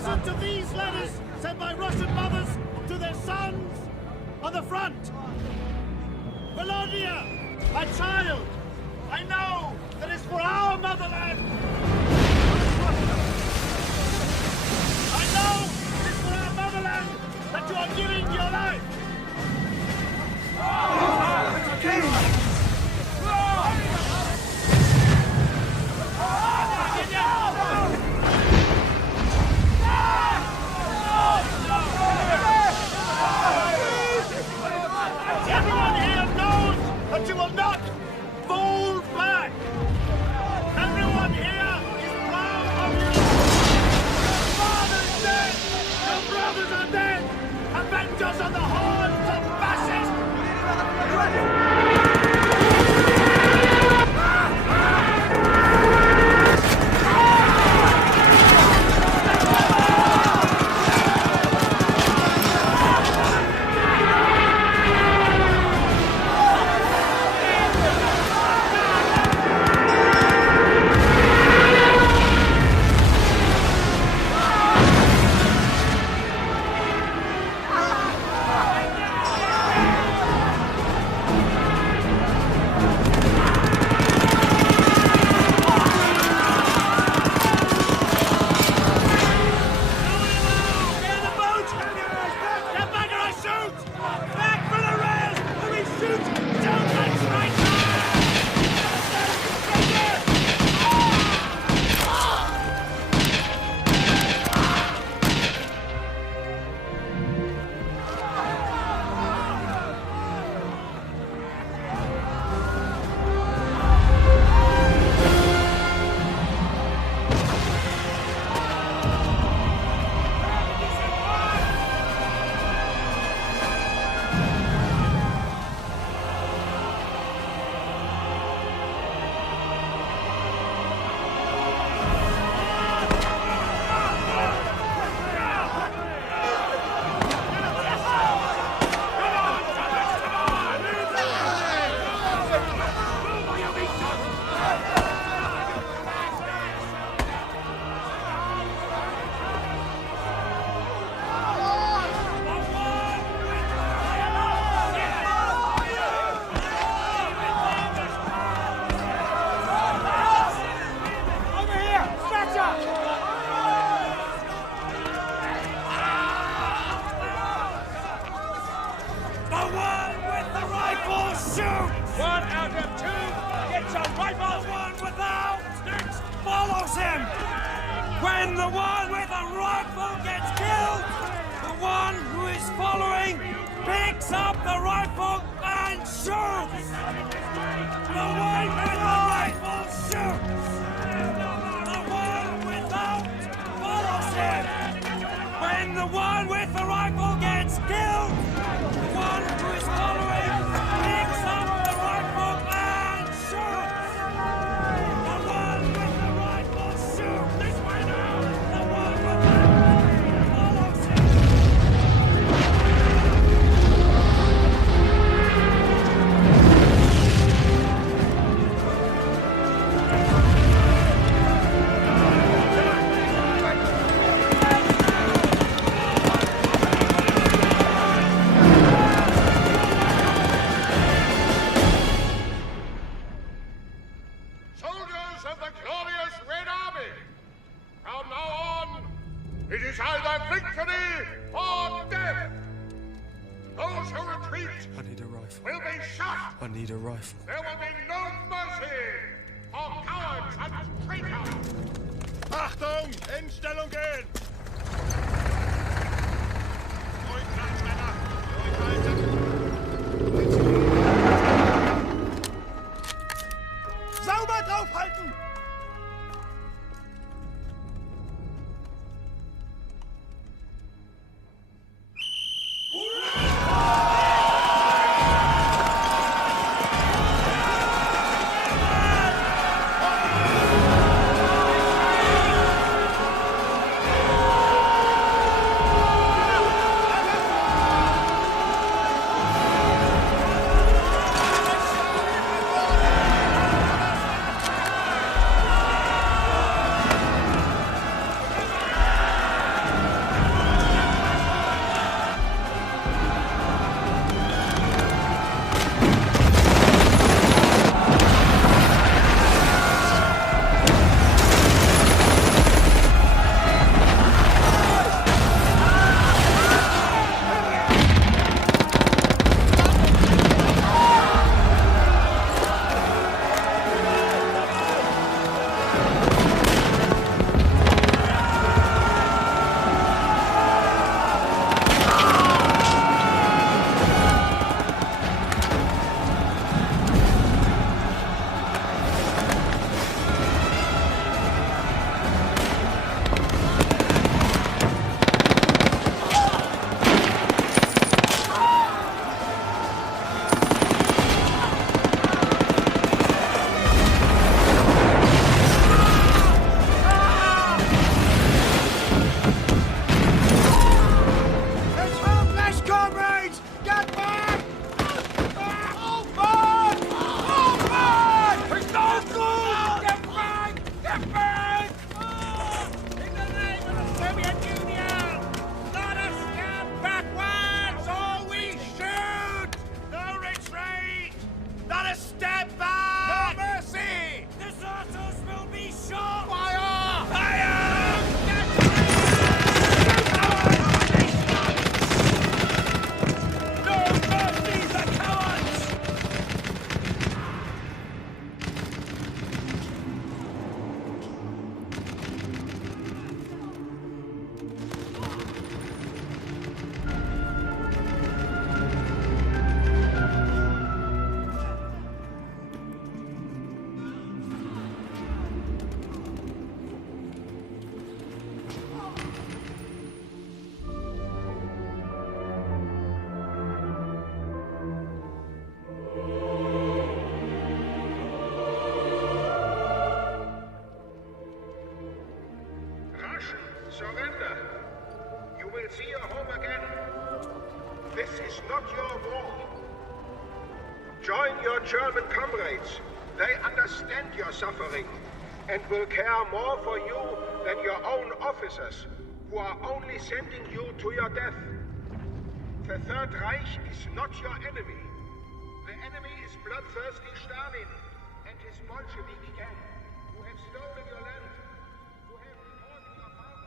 listen to these letters sent by Russian mothers to their sons on the front. Volodya, my child, I know that it's for our motherland. I know it's for our motherland that you are giving your life. Everyone here knows that you will not fall back. Everyone here is proud of you. Your father is dead. Your brothers are dead. Avenge us on the hordes of fascists. When the one with a rifle gets killed, the one who is following picks up the rifle and shoots. The one with the rifle shoots. The one without follows him. When the one with the rifle gets killed, the one who is following picks up the rifle and shoots. The one with the rifle shoots. This way now. The one with the rifle follows him. Soldiers of the glorious Red Army, from now on, it is either victory or death. Those who retreat I need a rifle. will be shot. I need a rifle. There will be no mercy for cowards and traitors. Achtung! In Stellung gehen! Leutnantsmänner! Sauber draufhalten! Surrender. You will see your home again. This is not your war. Join your German comrades. They understand your suffering and will care more for you than your own officers, who are only sending you to your death. The Third Reich is not your enemy. The enemy is bloodthirsty Stalin and his Bolshevik gang, who have stolen your land, who have deported your father.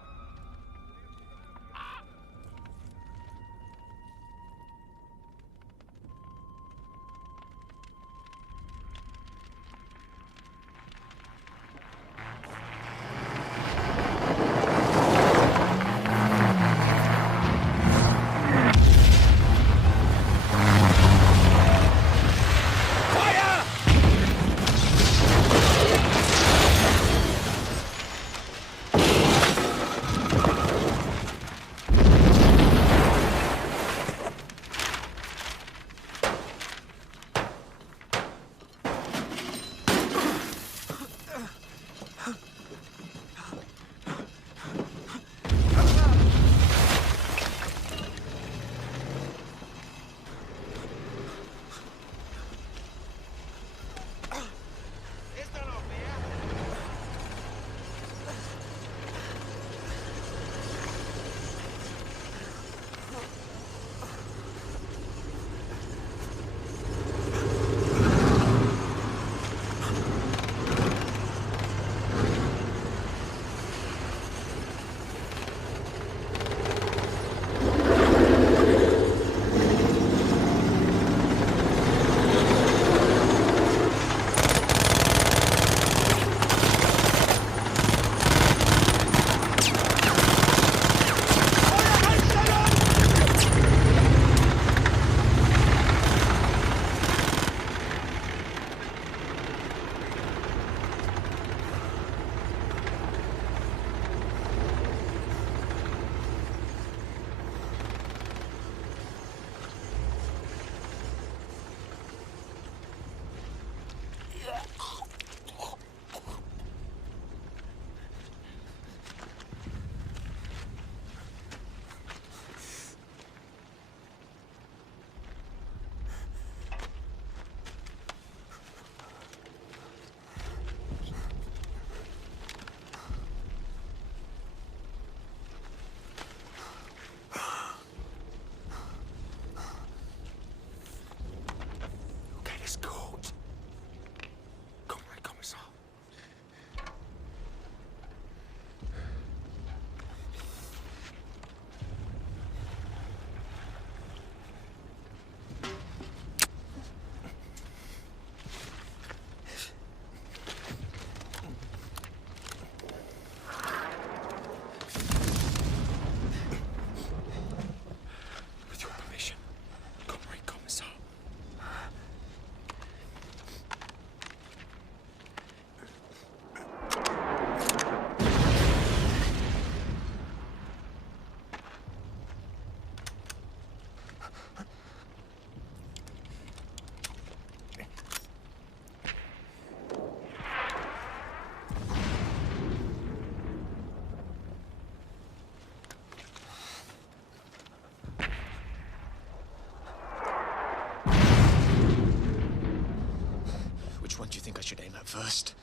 Which one do you think I should aim at first?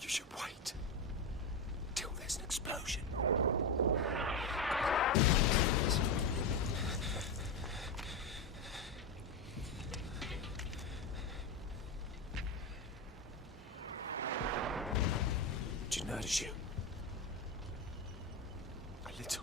You should wait till there's an explosion. Do you notice you? A little.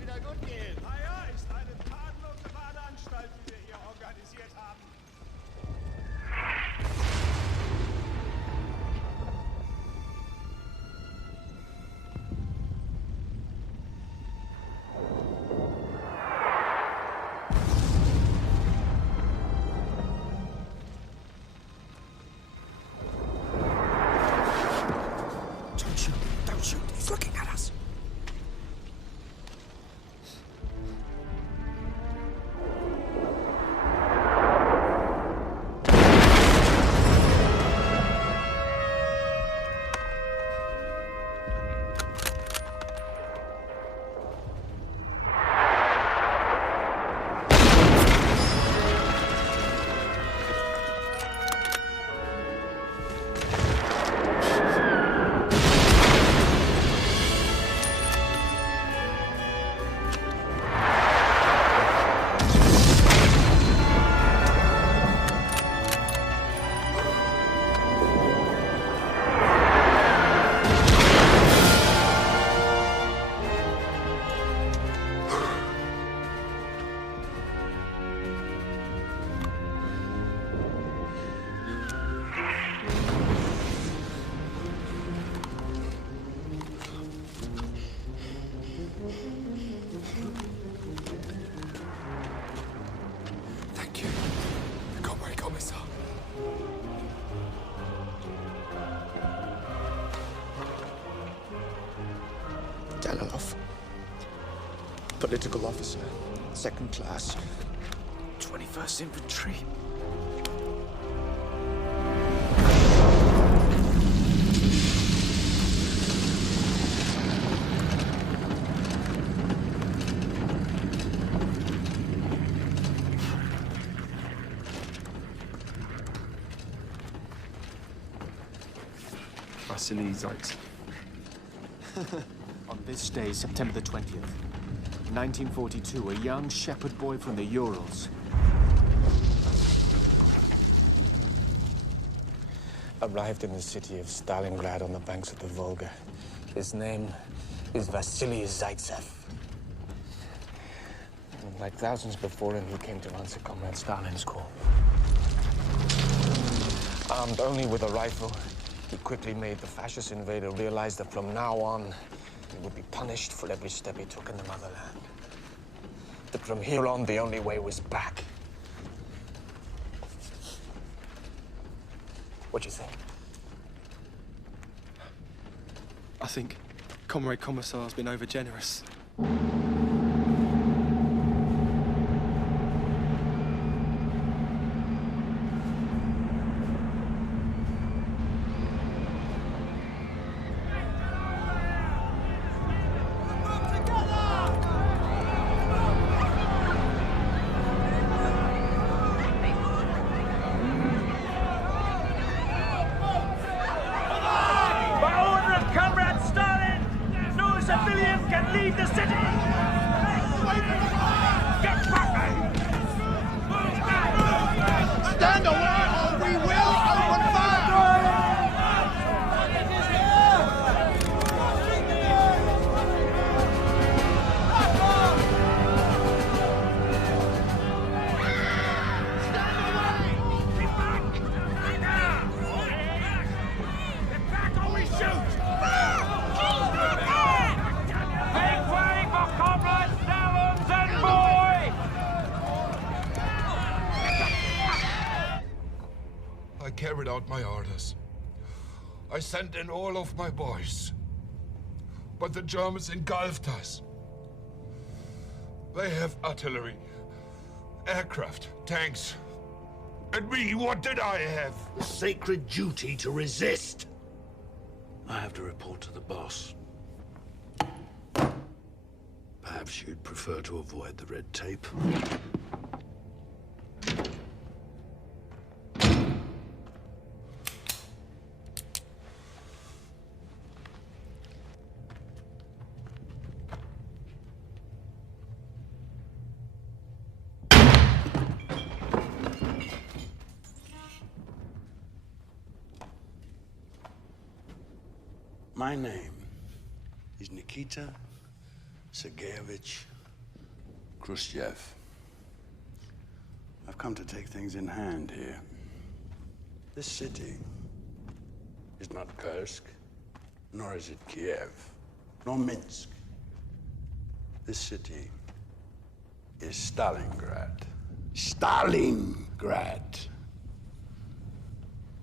Wieder gut gehen. Political officer. Second class. 21st Infantry. Vasily Zaitsev. On this day, September the 20th, 1942, a young shepherd boy from the Urals arrived in the city of Stalingrad on the banks of the Volga. His name is Vasily Zaitsev. And like thousands before him, he came to answer Comrade Stalin's call. Armed only with a rifle, he quickly made the fascist invader realize that from now on, he would be punished for every step he took in the motherland. That from here on, the only way was back. What do you think? I think Comrade Commissar's been overgenerous. Leave the city! Get back! Stand away or we will open fire! Stand away! Get back! Get back or we shoot! I carried out my orders. I sent in all of my boys. But the Germans engulfed us. They have artillery, aircraft, tanks. And me, what did I have? The sacred duty to resist. I have to report to the boss. Perhaps you'd prefer to avoid the red tape. My name is Nikita Sergeyevich Khrushchev. I've come to take things in hand here. This city is not Kursk, nor is it Kiev, nor Minsk. This city is Stalingrad. Stalingrad!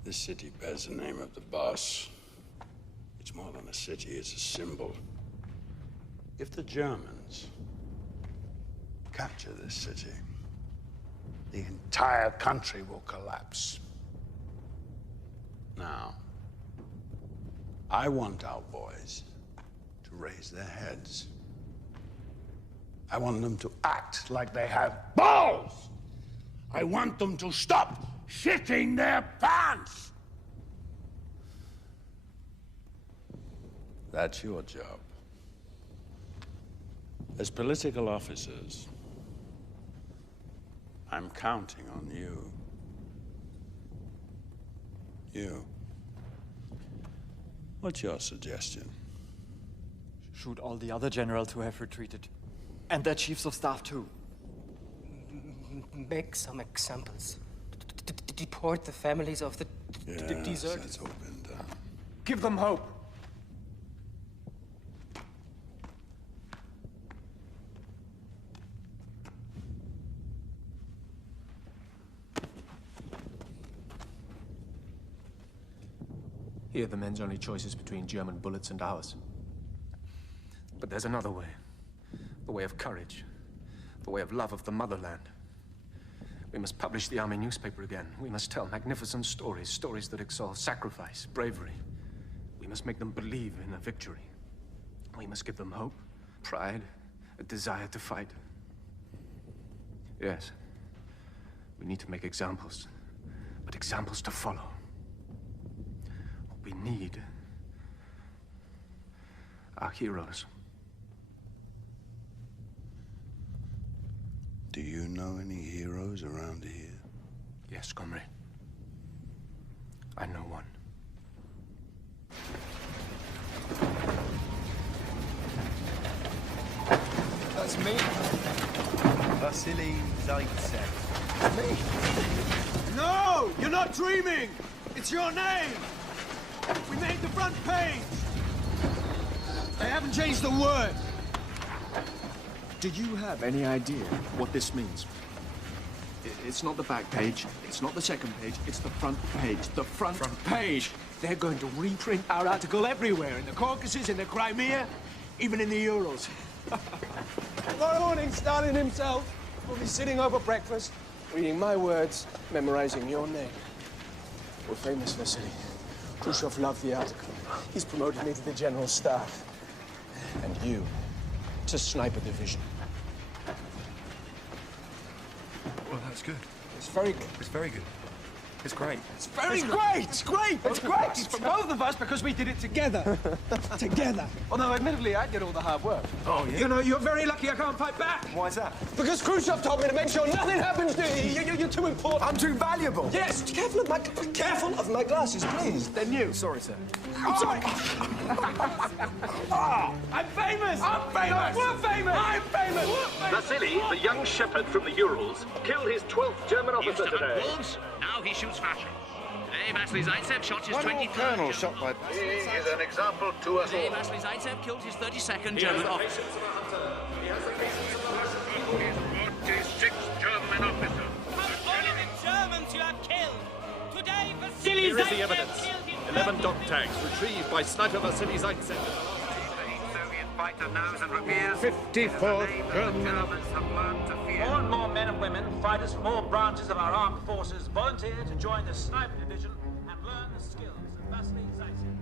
This city bears the name of the boss. It's more than a city, it's a symbol. If the Germans capture this city, the entire country will collapse. Now, I want our boys to raise their heads. I want them to act like they have balls. I want them to stop shitting their pants. That's your job. As political officers, I'm counting on you. You. What's your suggestion? Shoot all the other generals who have retreated. And their chiefs of staff, too. Make some examples. Deport the families of the deserters. That's all been done. Give them hope. Here, the men's only choice is between German bullets and ours. But there's another way. the way of courage, the way of love of the motherland. We must publish the army newspaper again. We must tell magnificent stories, stories that exalt sacrifice, bravery. We must make them believe in a victory. We must give them hope, pride, a desire to fight. Yes, we need to make examples, but examples to follow. What we need are heroes. Do you know any heroes around here? Yes, comrade. I know one. That's me. Vasily Zaitsev. Me? No! You're not dreaming! It's your name! We made the front page! They haven't changed the word! Do you have any idea what this means? It's not the back page, it's not the second page, it's the front page. The front page! They're going to reprint our article everywhere, in the Caucasus, in the Crimea, even in the Urals. Tomorrow morning, Stalin himself will be sitting over breakfast, reading my words, memorizing your name. We're famous, Vasily. Khrushchev loved the article. He's promoted me to the general staff. And you to sniper division. Well, that's good. It's very good. It's very good. It's great. It's very great! It's great! It's great! It's for both of us because we did it together. Together. Although, admittedly, I did all the hard work. Oh, yeah? You know, you're very lucky I can't fight back. Why's that? Because Khrushchev told me to make sure nothing happens to you. You're too important. I'm too valuable. Yes, be careful of my glasses, please. They're new. Sorry, sir. I'm sorry. I'm famous. I'm famous. We're famous. I'm famous. Vasily, the young shepherd from the Urals, killed his 12th German officer Used to hunt today. wolves, now he shoots fashion. Today, Vasily Zaitsev shot his 23rd. Colonel shot by... He is an example to us Today, all. Vasily Zaitsev killed his 32nd German officer. His 46th German officer. Only the Germans you have killed. Today, Vasily Here is the Zaitsev evidence. killed his 11 dog tags retrieved by sniper Vasily Zaitsev. Soviet fighter knows and reveres 54th German officer have learned to fear. More and more men and women, fighters from all branches of our armed forces, volunteer to join the sniper division and learn the skills of Vasily Zaitsev.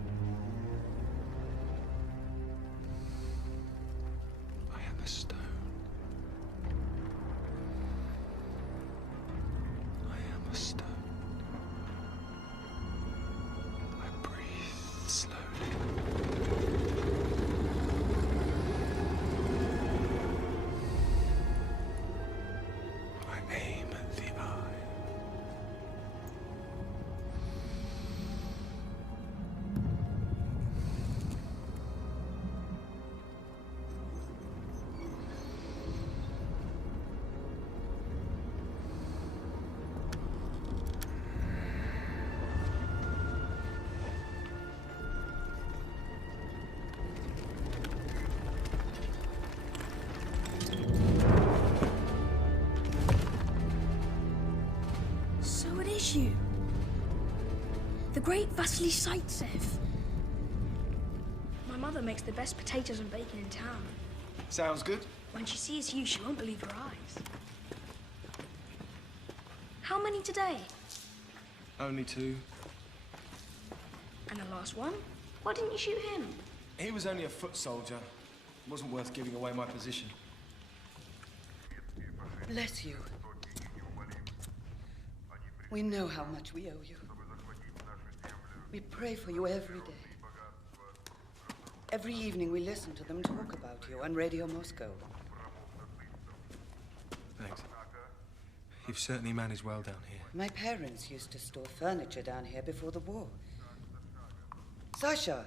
I am a stone. I am a stone. I breathe slowly. I aim at the eye. So it is you. The great Vasily Zaitsev. My mother makes the best potatoes and bacon in town. Sounds good. When she sees you, she won't believe her eyes. How many today? Only 2. And the last one? Why didn't you shoot him? He was only a foot soldier. It wasn't worth giving away my position. Bless you. We know how much we owe you. We pray for you every day. Every evening we listen to them talk about you on Radio Moscow. Thanks. You've certainly managed well down here. My parents used to store furniture down here before the war. Sasha,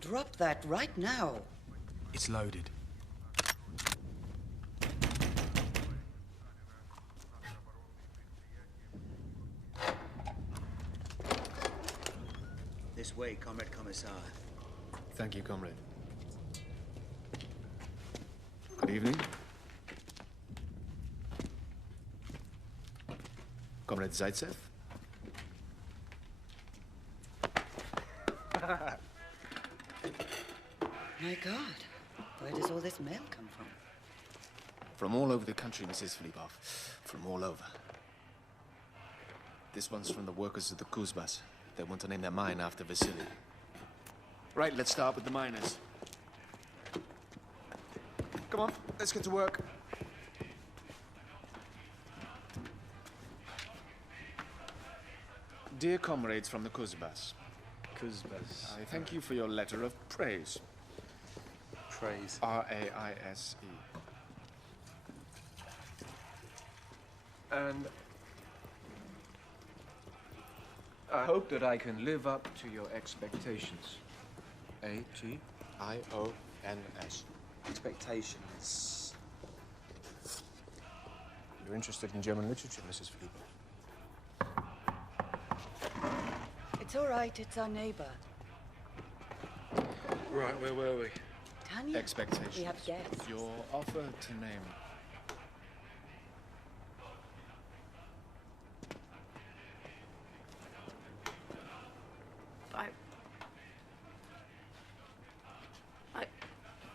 drop that right now. It's loaded. This way, Comrade Commissar. Thank you, comrade. Good evening. Comrade Zaitsev? My God, where does all this mail come from? From all over the country, Mrs. Filipov. From all over. This one's from the workers of the Kuzbas. They want to name their mine after Vasily. Right, let's start with the miners. Come on, let's get to work. Dear comrades from the Kuzbas. Kuzbas. I thank you for your letter of praise. Praise. R-A-I-S-E. And I hope that I can live up to your expectations. A-T-I-O-N-S. Expectations. You're interested in German literature, Mrs. Filipov? It's all right, it's our neighbor. Right, where were we? Tanya? Expectations. We have guests. Your offer to name.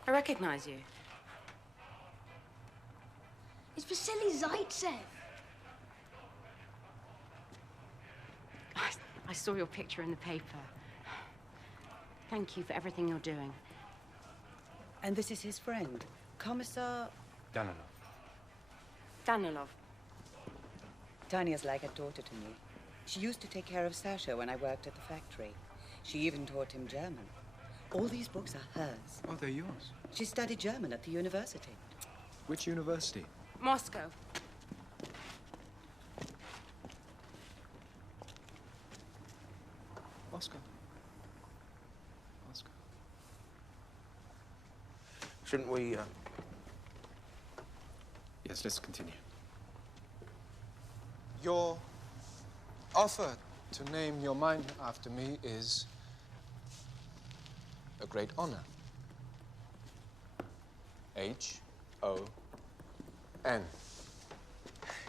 I recognize you. It's Vasily Zaitsev. I saw your picture in the paper. Thank you for everything you're doing. And this is his friend, Commissar... Danilov. Danilov. Tanya's like a daughter to me. She used to take care of Sasha when I worked at the factory. She even taught him German. All these books are hers. Oh, they're yours. She studied German at the university. Which university? Moscow. Moscow. Moscow. Shouldn't we, Yes, let's continue. Your offer to name your mine after me is a great honor. H-O-N.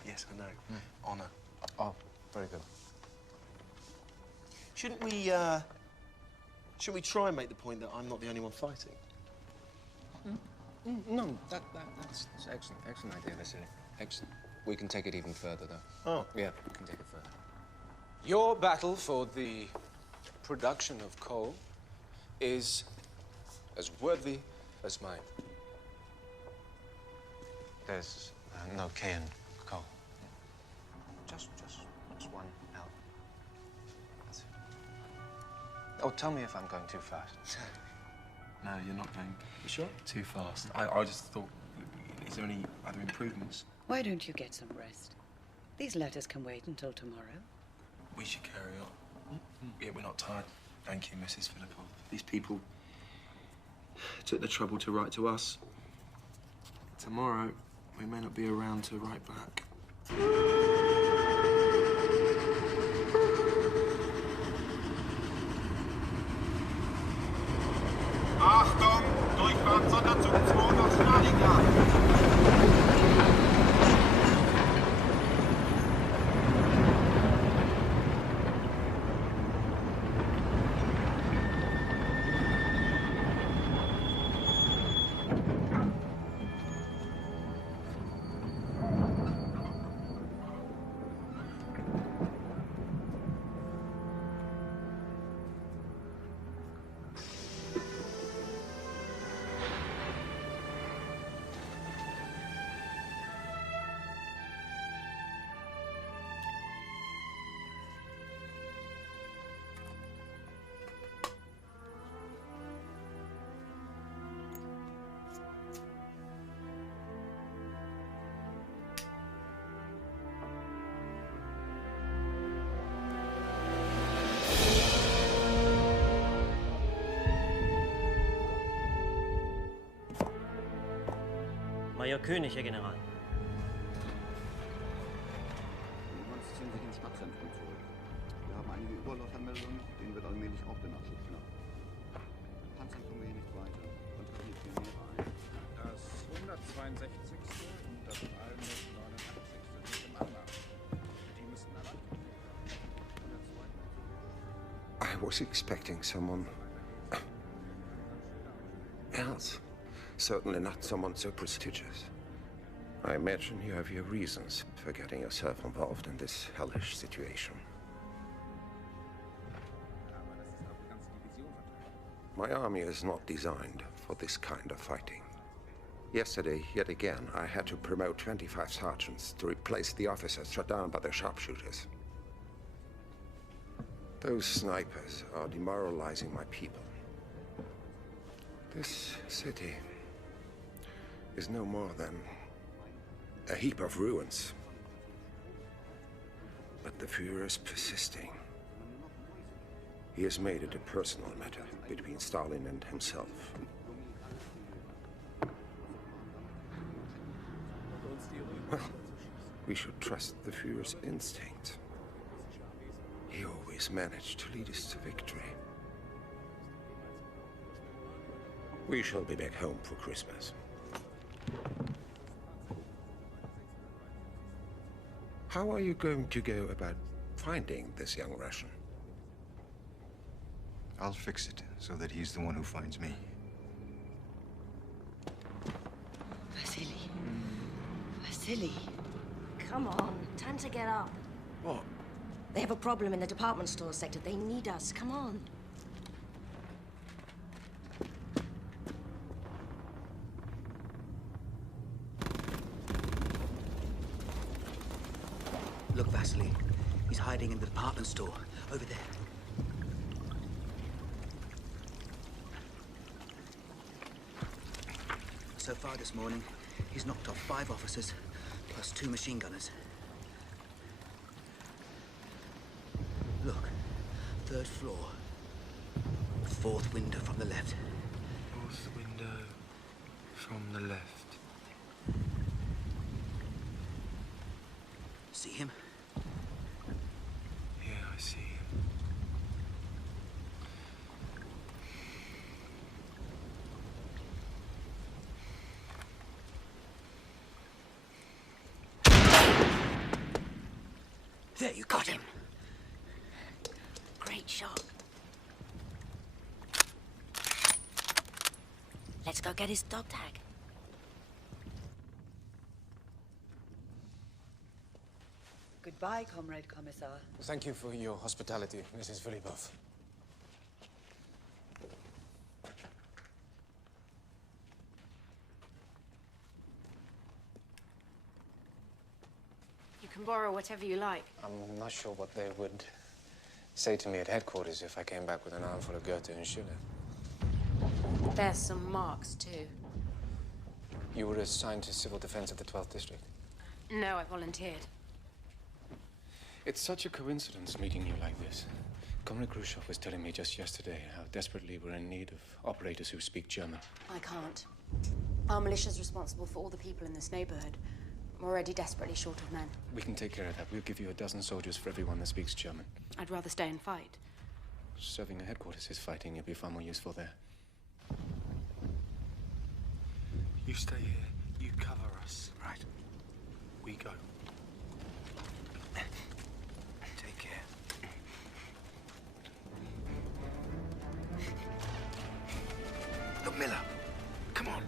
Yes, I know. Honor. Oh, very good. Shouldn't we try and make the point that I'm not the only one fighting? No, that's excellent. Excellent idea, Vasily. Excellent. We can take it even further, though. Oh. Yeah, we can take it further. Your battle for the production of coal is as worthy as mine. There's no K in coal. Just one L. That's it. Oh, tell me if I'm going too fast. No, you're not going You sure? too fast. I just thought, is there any other improvements? Why don't you get some rest? These letters can wait until tomorrow. We should carry on. Yeah, we're not tired. Thank you, Mrs. Filipov. These people took the trouble to write to us. Tomorrow, we may not be around to write back. Achtung! Durchfahrt Sonderzug 2 nach Stalingrad. Major König, Herr General. Jedenfalls ziehen sich ins Stadtzentrum zurück. Wir haben einige Überläufermeldungen, denen wird allmählich auch der Nachschub knapp. Panzern kommen wir hier nicht weiter. Kontrolliert Pioniere ein. Das 162. und das 189. sind im Anmarsch. Die müssten erreicht werden. I was expecting someone else. Certainly not someone so prestigious. I imagine you have your reasons for getting yourself involved in this hellish situation. My army is not designed for this kind of fighting. Yesterday, yet again, I had to promote 25 sergeants to replace the officers shot down by the sharpshooters. Those snipers are demoralizing my people. This city is no more than a heap of ruins. But the Führer is persisting. He has made it a personal matter between Stalin and himself. Well, we should trust the Führer's instinct. He always managed to lead us to victory. We shall be back home for Christmas. How are you going to go about finding this young Russian? I'll fix it so that he's the one who finds me. Vasily. Vasily. Come on, time to get up. What? They have a problem in the department store sector. They need us. Come on. Look, Vasily. He's hiding in the department store. Over there. So far this morning, he's knocked off 5 officers, plus 2 machine gunners. Look, 3rd floor. 4th window from the left. 4th window from the left. See him? Yeah, I see him. There, you got him. Great shot. Let's go get his dog tag. Goodbye, Comrade Commissar. Thank you for your hospitality, Mrs. Filipov. You can borrow whatever you like. I'm not sure what they would say to me at headquarters if I came back with an armful of Goethe and Schiller. There's some marks, too. You were assigned to civil defense of the 12th district. No, I volunteered. It's such a coincidence meeting you like this. Comrade Khrushchev was telling me just yesterday how desperately we're in need of operators who speak German. I can't. Our militia's responsible for all the people in this neighborhood. We're already desperately short of men. We can take care of that. We'll give you a dozen soldiers for everyone that speaks German. I'd rather stay and fight. Serving at headquarters is fighting. You'll be far more useful there. You stay here. You cover us. Right. We go. Take care. Look, Miller. Come on.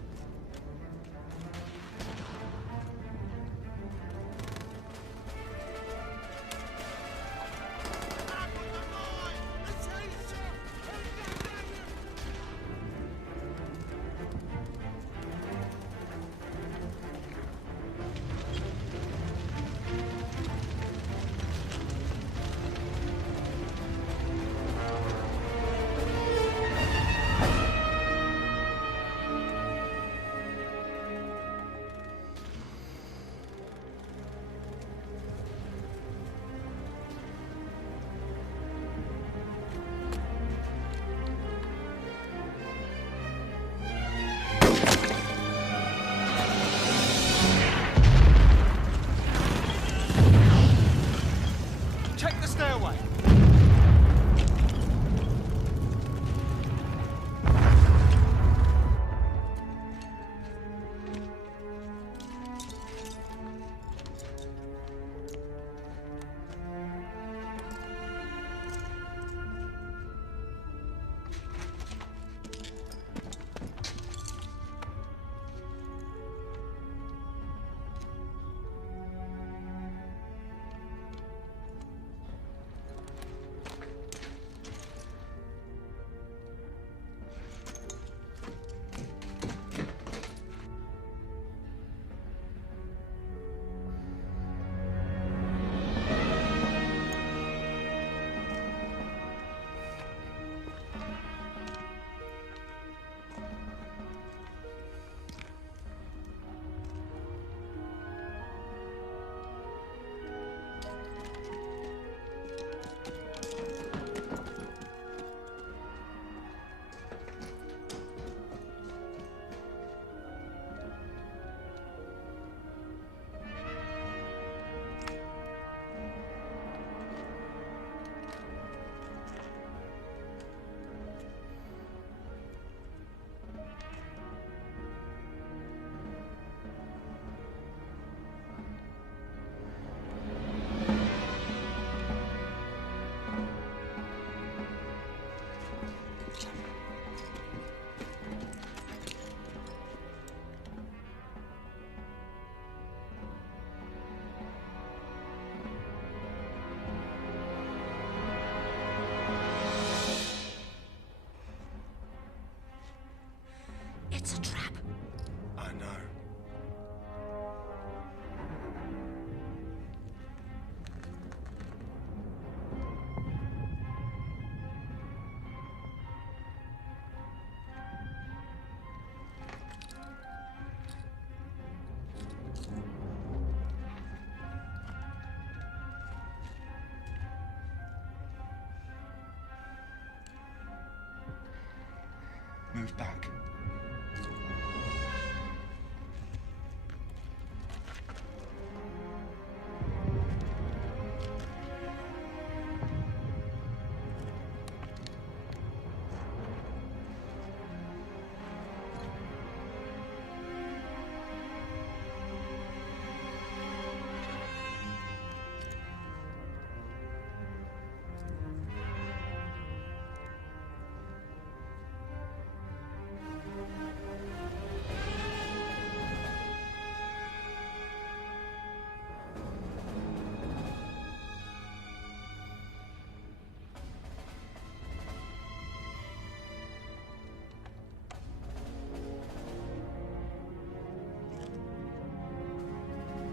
move back.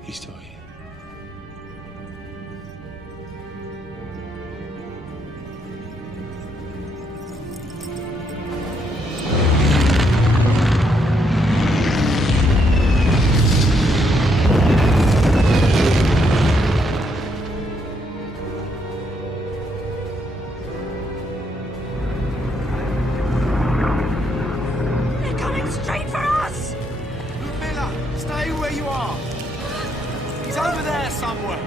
He's still here. They're coming straight for us! Miller, stay where you are. He's over there somewhere.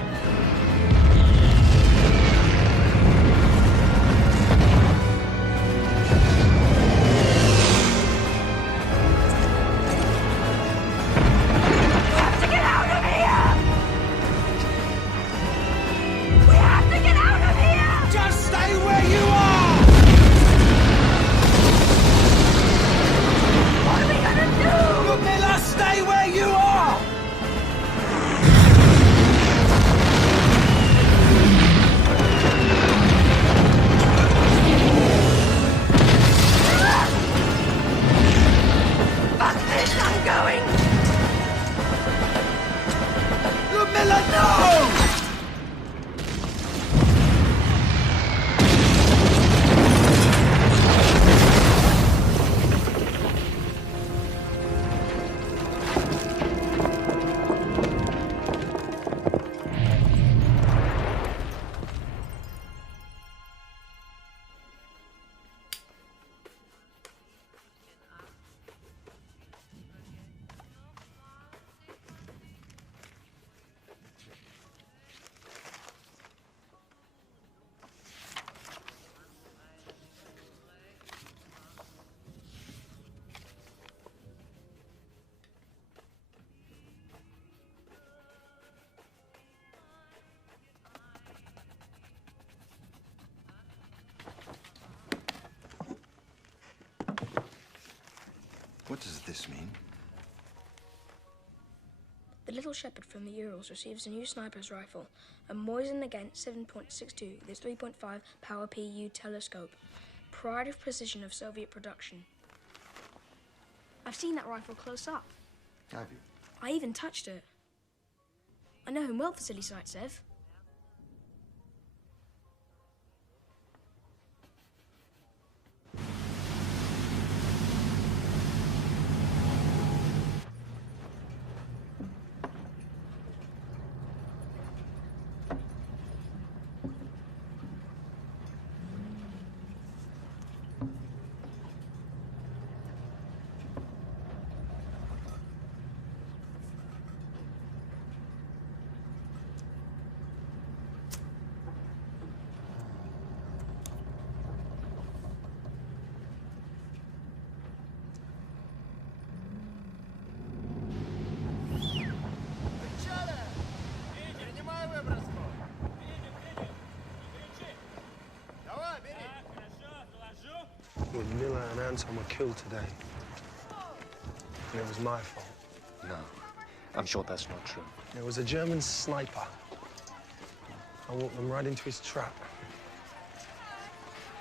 We have to get out of here! We have to get out of here! Just stay where you are! What are we gonna do? Miller, stay where you are! Fuck this, I'm going! Miller, no! What does this mean? The Little Shepherd from the Urals receives a new sniper's rifle, a Mosin Nagant 7.62 with its 3.5 power PU telescope. Pride of precision of Soviet production. I've seen that rifle close up. Have you? I even touched it. I know him well, Vasily Zaitsev. Well, Miller and Anton were killed today. And it was my fault. No, I'm sure that's not true. There was a German sniper. I walked them right into his trap.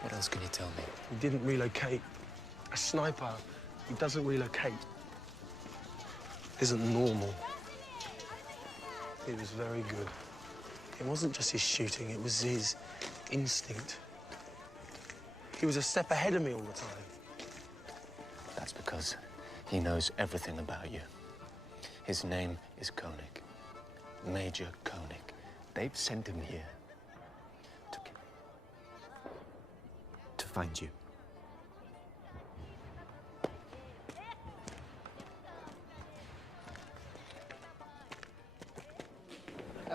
What else can you tell me? He didn't relocate. A sniper who doesn't relocate isn't normal. He was very good. It wasn't just his shooting, it was his instinct. He was a step ahead of me all the time. That's because he knows everything about you. His name is Koenig. Major Koenig. They've sent him here to find you.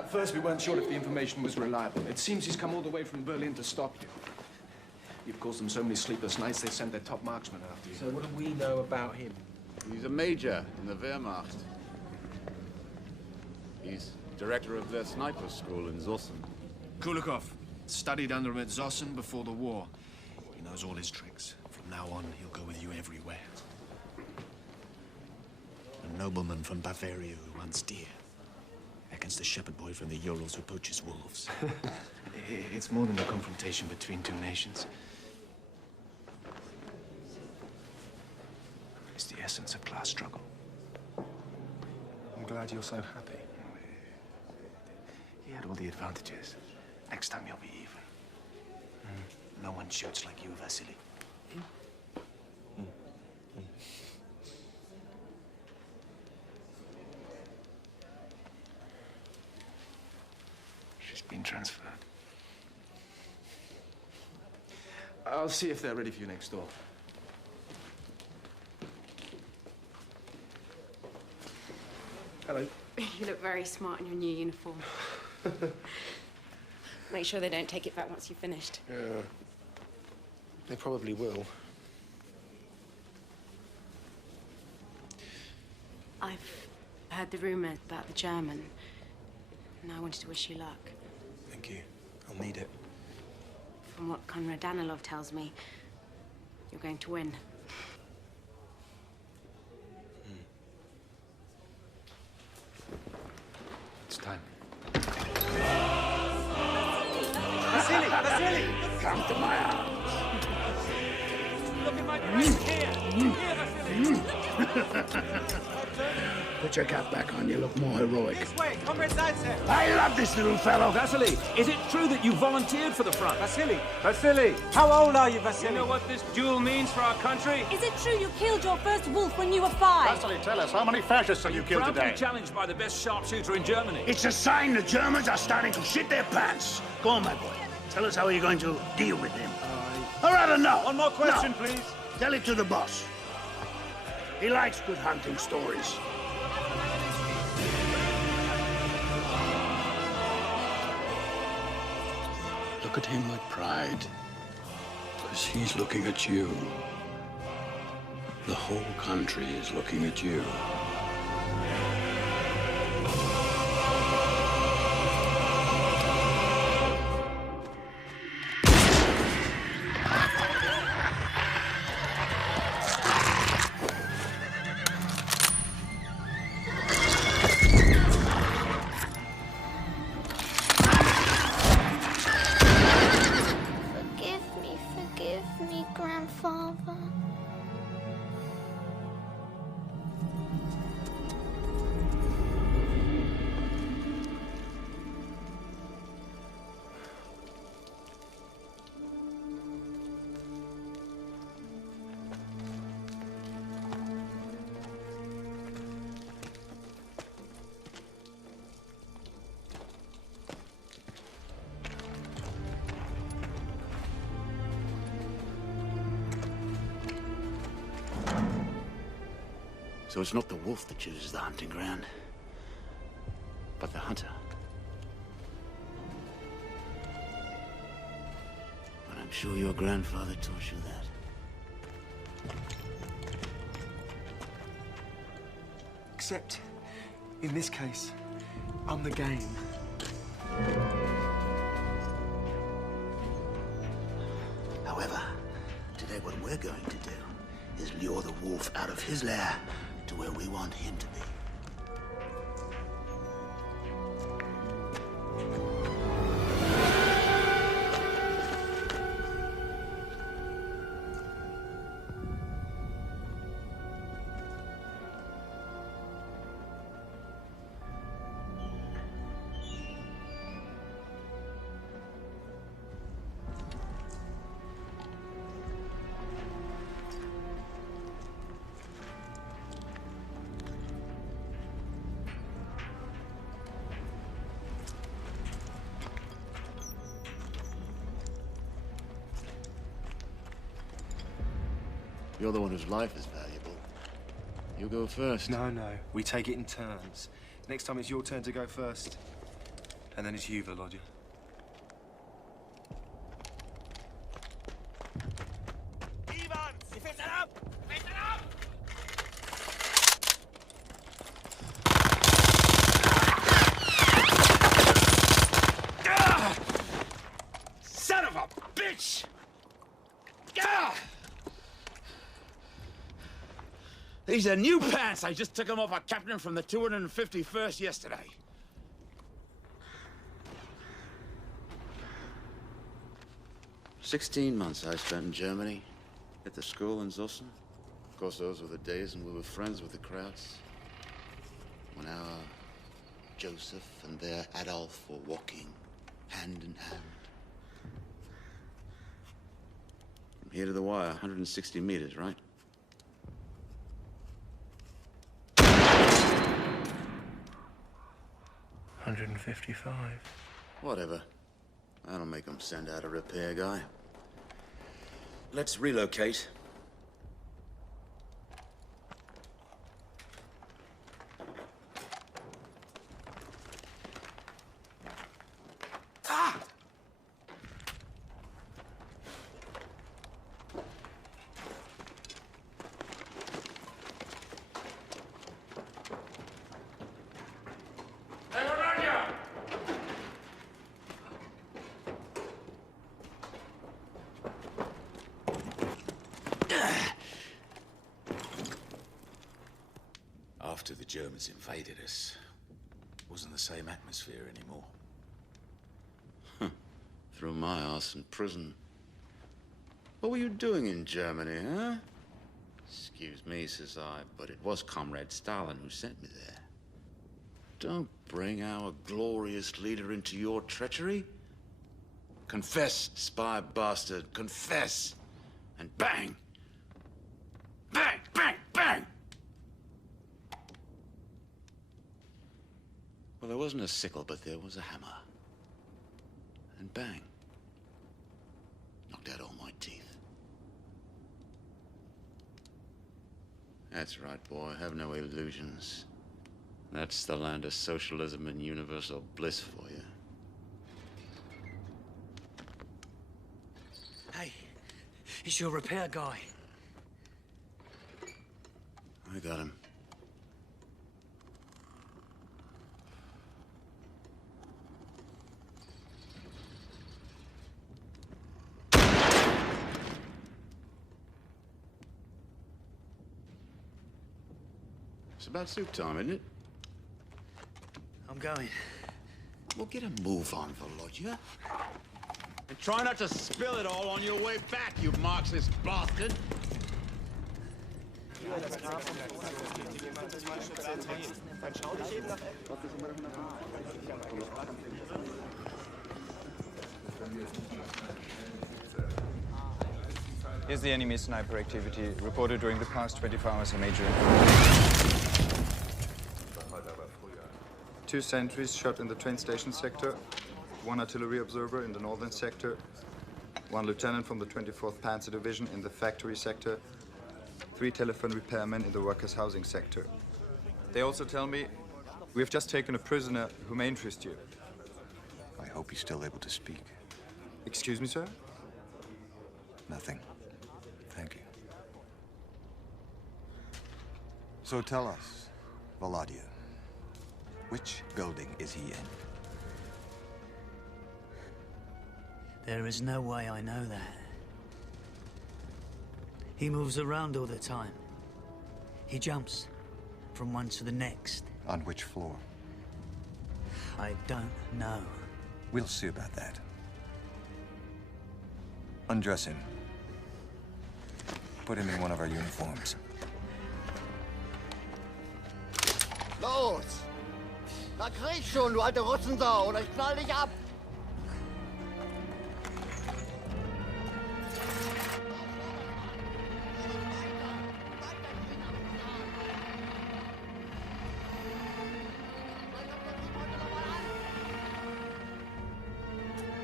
At first, we weren't sure if the information was reliable. It seems he's come all the way from Berlin to stop you. You've caused them so many sleepless nights, they sent their top marksman after you. So what do we know about him? He's a major in the Wehrmacht. He's director of their sniper school in Zossen. Kulikov studied under him at Zossen before the war. He knows all his tricks. From now on, he'll go with you everywhere. A nobleman from Bavaria who hunts deer against a shepherd boy from the Urals who poaches wolves. It's more than a confrontation between two nations. It's the essence of class struggle. I'm glad you're so happy. He had all the advantages. Next time you'll be even. No one shoots like you, Vasily. She's been transferred. I'll see if they're ready for you next door. Hello. You look very smart in your new uniform. Make sure they don't take it back once you've finished. Yeah. They probably will. I've heard the rumor about the German, and I wanted to wish you luck. Thank you. I'll need it. From what Konrad Danilov tells me, you're going to win. It's time. Vasily! Vasily! Come to my arms. Look at my friend here! Here, Vasily! Put your cap back on. You look more heroic. This way, Comrade Zaitsev! I love this little fellow. Vasily, is it true that you volunteered for the front? Vasily! Vasily! How old are you, Vasily? You know what this duel means for our country? Is it true you killed your first wolf when you were 5? Vasily, tell us, how many fascists have you killed Proudly today? challenged by the best sharpshooter in Germany. It's a sign the Germans are starting to shit their pants. Go on, my boy. Tell us how you're going to deal with him. Or rather, no. One more question, No. please. Tell it to the boss. He likes good hunting stories. Look at him with pride, because he's looking at you. The whole country is looking at you. Forgive me, Grandfather. So it's not the wolf that chooses the hunting ground, but the hunter. But I'm sure your grandfather taught you that. Except, in this case, I'm the game. However, today what we're going to do is lure the wolf out of his lair to where we want him to be. You're the one whose life is valuable. You go first. No. We take it in turns. Next time it's your turn to go first. And then it's you, Volodya. Ivan! Sie fährt ab! Fährt ab! Son of a bitch! These are new pants. I just took them off a captain from the 251st yesterday. "16 months I spent in Germany, at the school in Zossen. Of course, those were the days when we were friends with the Krauts. When our Joseph and their Adolf were walking hand in hand. From here to the wire, 160 meters, right? $155. Whatever. That'll make them send out a repair guy. Let's relocate. After the Germans invaded us, it wasn't the same atmosphere anymore. Threw my ass in prison. What were you doing in Germany, huh? Excuse me, says I, but it was Comrade Stalin who sent me there. Don't bring our glorious leader into your treachery. Confess, spy bastard, confess! And bang! Bang, bang, bang! Well, there wasn't a sickle, but there was a hammer. And bang. Knocked out all my teeth. That's right, boy. Have no illusions. That's the land of socialism and universal bliss for you. Hey, it's your repair guy. I got him. It's about soup time, isn't it? I'm going. Well, get a move on, Volodya. And try not to spill it all on your way back, you Marxist bastard! Here's the enemy sniper activity reported during the past 24 hours in Major. 2 sentries shot in the train station sector, 1 artillery observer in the northern sector, 1 lieutenant from the 24th Panzer Division in the factory sector, 3 telephone repairmen in the workers' housing sector. They also tell me we have just taken a prisoner who may interest you. I hope he's still able to speak. Excuse me, sir? Nothing. Thank you. So tell us, Volodya, which building is he in? There is no way I know that. He moves around all the time. He jumps from one to the next. On which floor? I don't know. We'll see about that. Undress him. Put him in one of our uniforms. Los! Na krieg schon, du alte Russensau, oder ich knall dich ab!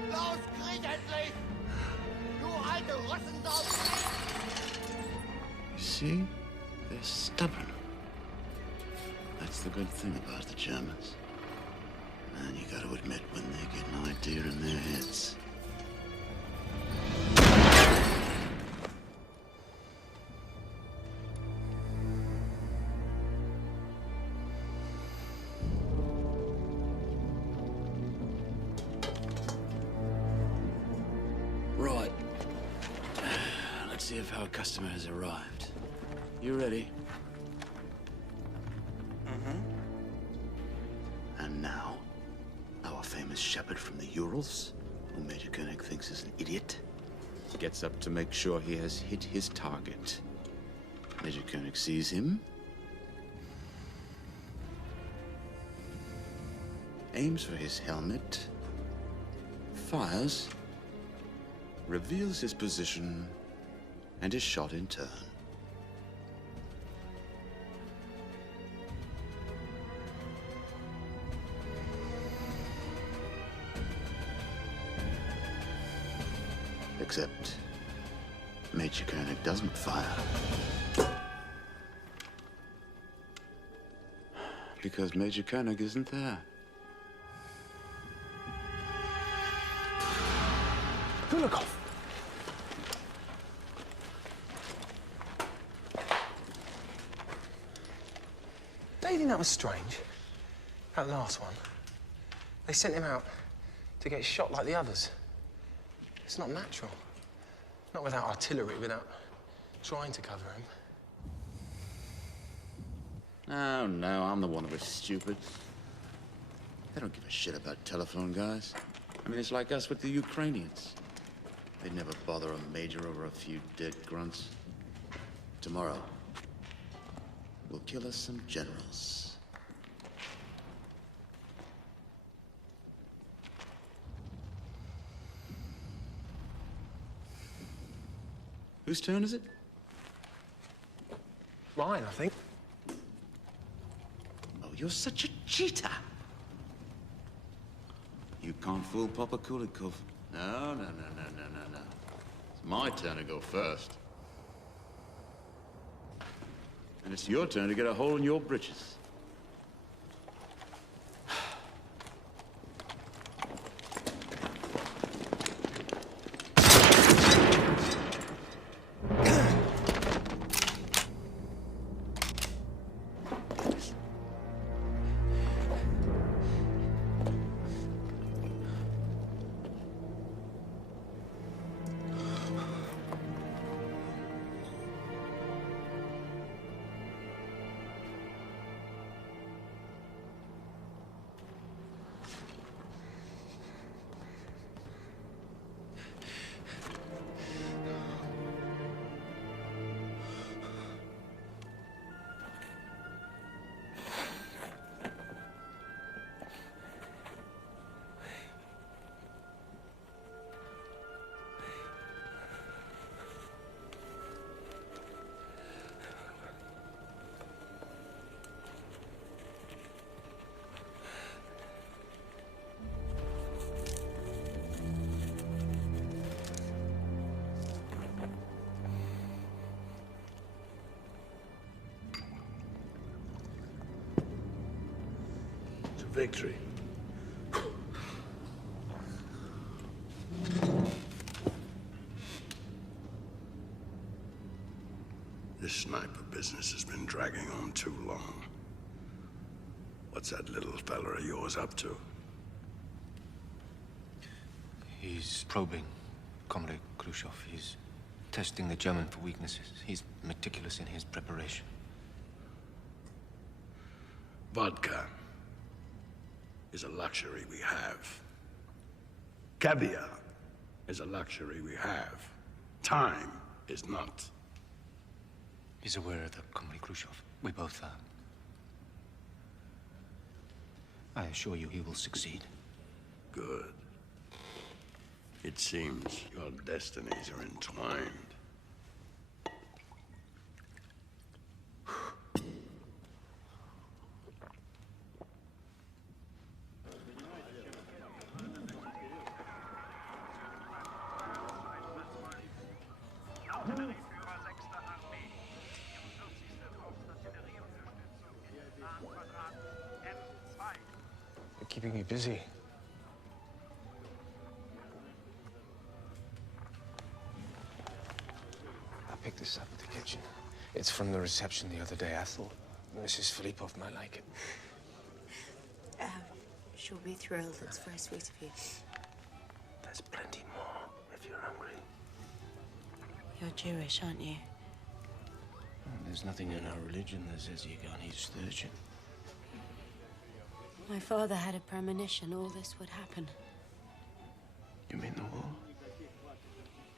Los, krieg endlich! Du alte Russensau! You see? They're stubborn. That's the good thing about the Germans. And you gotta admit, when they get an idea in their heads. Right. Let's see if our customer has arrived. You ready? And now, our famous shepherd from the Urals, who Major Koenig thinks is an idiot, gets up to make sure he has hit his target. Major Koenig sees him, aims for his helmet, fires, reveals his position, and is shot in turn. Except Major Koenig doesn't fire. Because Major Koenig isn't there. Kulikov! Don't you think that was strange? That last one. They sent him out to get shot like the others. It's not natural. Not without artillery, without trying to cover him. Oh, no, I'm the one who was stupid. They don't give a shit about telephone guys. I mean, it's like us with the Ukrainians. They'd never bother a major over a few dead grunts. Tomorrow, we'll kill us some generals. Whose turn is it? Mine, I think. Oh, you're such a cheater. You can't fool Papa Kulikov. No. It's my turn to go first. And it's your turn to get a hole in your britches. Victory. This sniper business has been dragging on too long. What's that little fella of yours up to? He's probing Comrade Khrushchev. He's testing the German for weaknesses. He's meticulous in his preparation. Vodka is a luxury we have. Caviar is a luxury we have. Time is not. He's aware of that, Comrade Khrushchev. We both are. I assure you he will succeed. Good. It seems your destinies are entwined. Keep keeping you busy. I picked this up at the kitchen. It's from the reception the other day. I thought Mrs. Filipov might like it. She'll be thrilled. It's very sweet of you. There's plenty more if you're hungry. You're Jewish, aren't you? There's nothing in our religion that says you can't eat sturgeon. My father had a premonition all this would happen. You mean the war?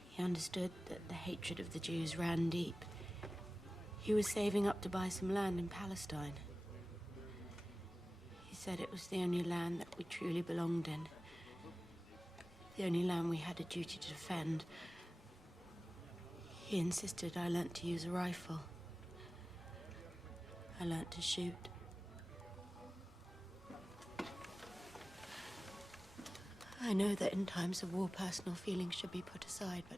He understood that the hatred of the Jews ran deep. He was saving up to buy some land in Palestine. He said it was the only land that we truly belonged in. The only land we had a duty to defend. He insisted I learnt to use a rifle. I learnt to shoot. I know that in times of war, personal feelings should be put aside, but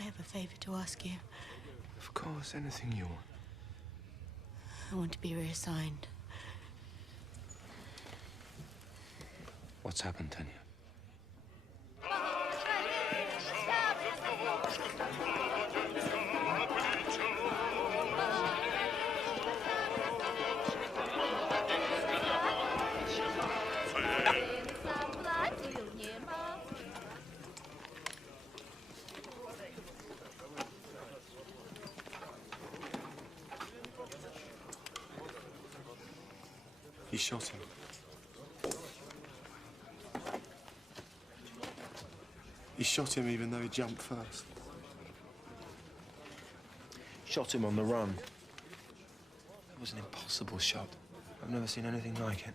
I have a favor to ask you. Of course, anything you want. I want to be reassigned. What's happened, Tanya? He shot him. He shot him even though he jumped first. Shot him on the run. It was an impossible shot. I've never seen anything like it.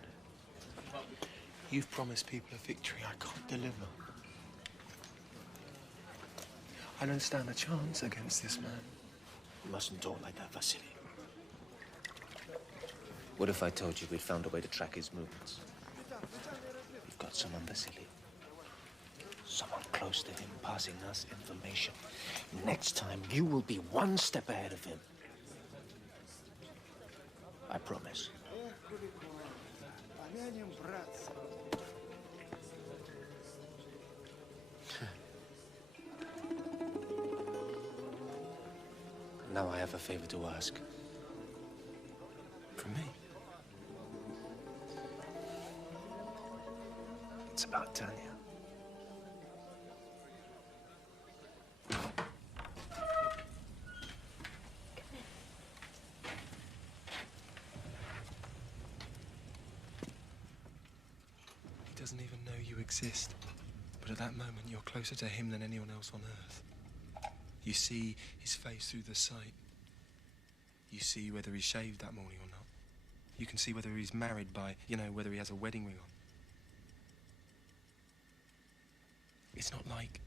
You've promised people a victory I can't deliver. I don't stand a chance against this man. You mustn't talk like that, Vasily. What if I told you we'd found a way to track his movements? We've got someone, Vasily. Someone close to him passing us information. Next time, you will be one step ahead of him. I promise. Now I have a favor to ask. From me? It's about Tanya. He doesn't even know you exist. But at that moment, you're closer to him than anyone else on Earth. You see his face through the sight. You see whether he shaved that morning or not. You can see whether he's married by, whether he has a wedding ring on. It's not like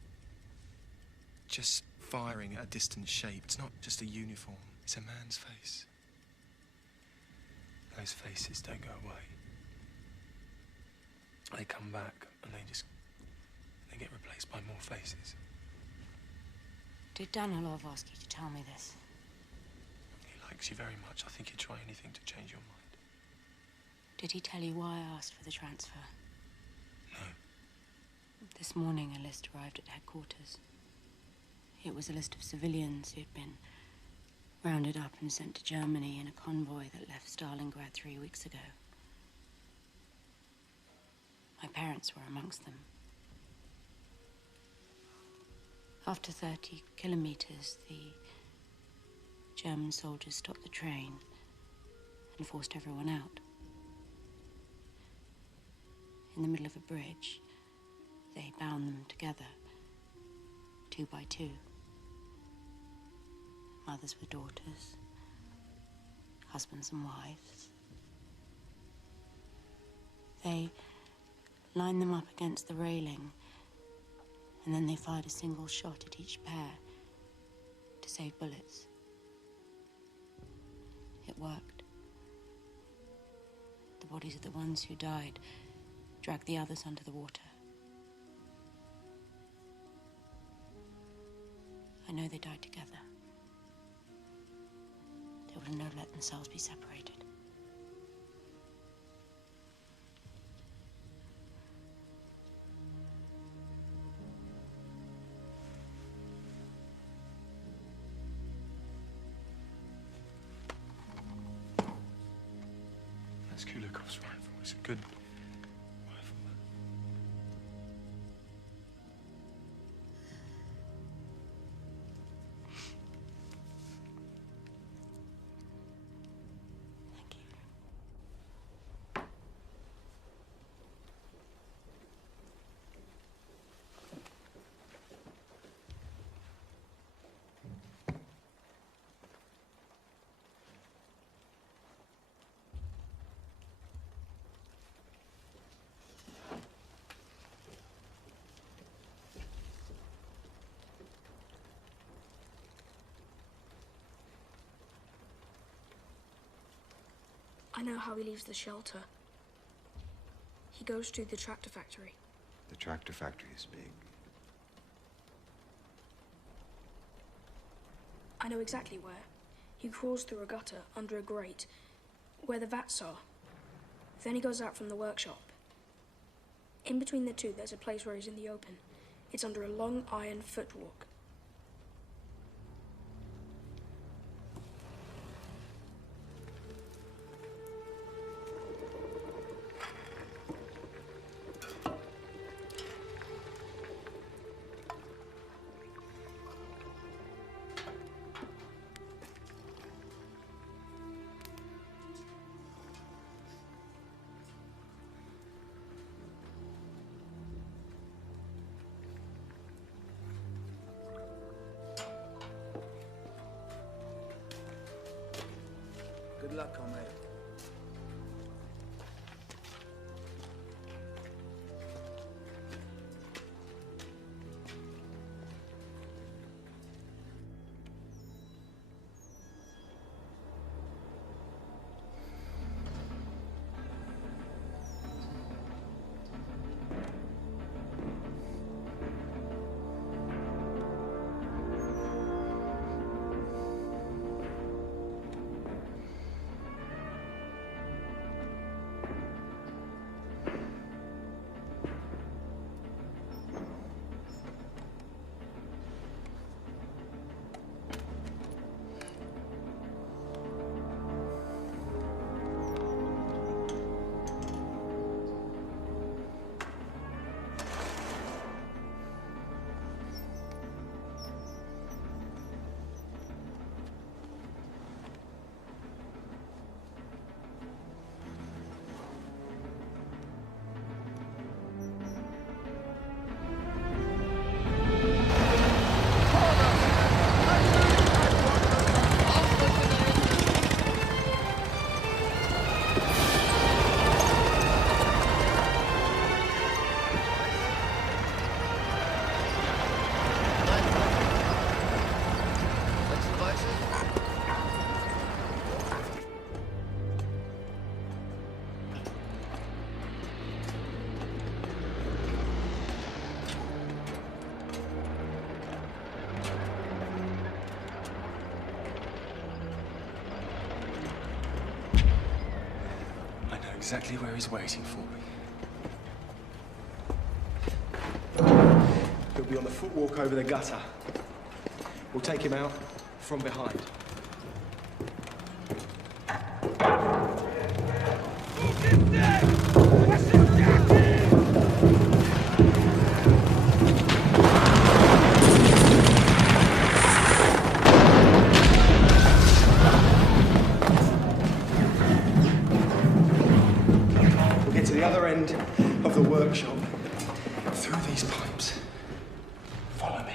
just firing at a distant shape. It's not just a uniform. It's a man's face. Those faces don't go away. They come back and they get replaced by more faces. Did Danilov ask you to tell me this? He likes you very much. I think he'd try anything to change your mind. Did he tell you why I asked for the transfer? No. This morning, a list arrived at headquarters. It was a list of civilians who'd been rounded up and sent to Germany in a convoy that left Stalingrad 3 weeks ago. My parents were amongst them. After 30 kilometers, the German soldiers stopped the train and forced everyone out. In the middle of a bridge, they bound them together, 2 by 2. Mothers with daughters, husbands and wives. They lined them up against the railing, and then they fired a single shot at each pair to save bullets. It worked. The bodies of the ones who died dragged the others under the water. I know they died together. They would have never let themselves be separated. It's Kulikov's rifle. It's a good rifle. I know how he leaves the shelter. He goes to the tractor factory. The tractor factory is big. I know exactly where. He crawls through a gutter under a grate, where the vats are. Then he goes out from the workshop. In between the two, there's a place where he's in the open. It's under a long iron footwalk. Good luck, comrade. Exactly where he's waiting for me. He'll be on the footwalk over the gutter. We'll take him out from behind. Of the workshop, through these pipes. Follow me.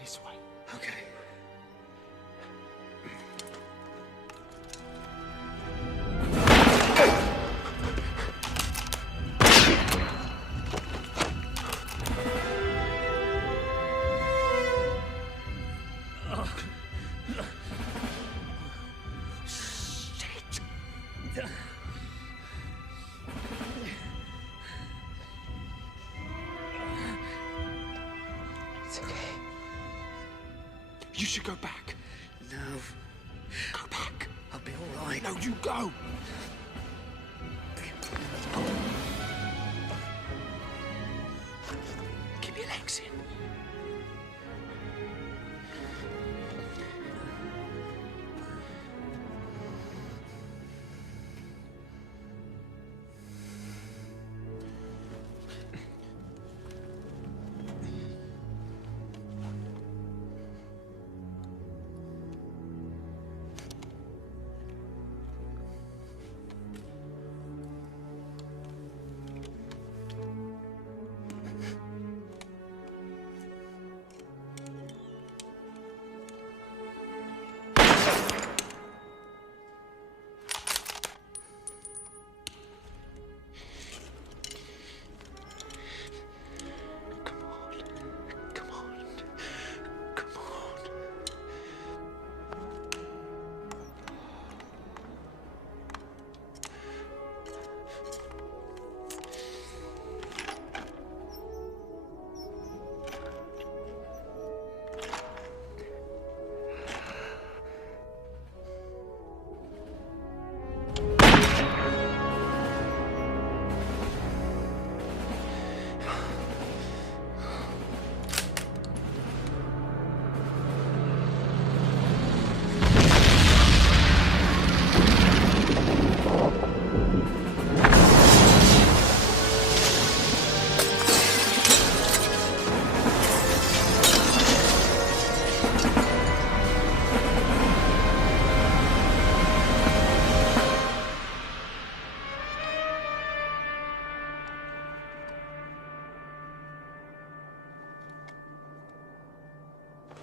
this way. Okay. It's okay. You should go back. No. Go back. I'll be all right. No, you go. Keep your legs in.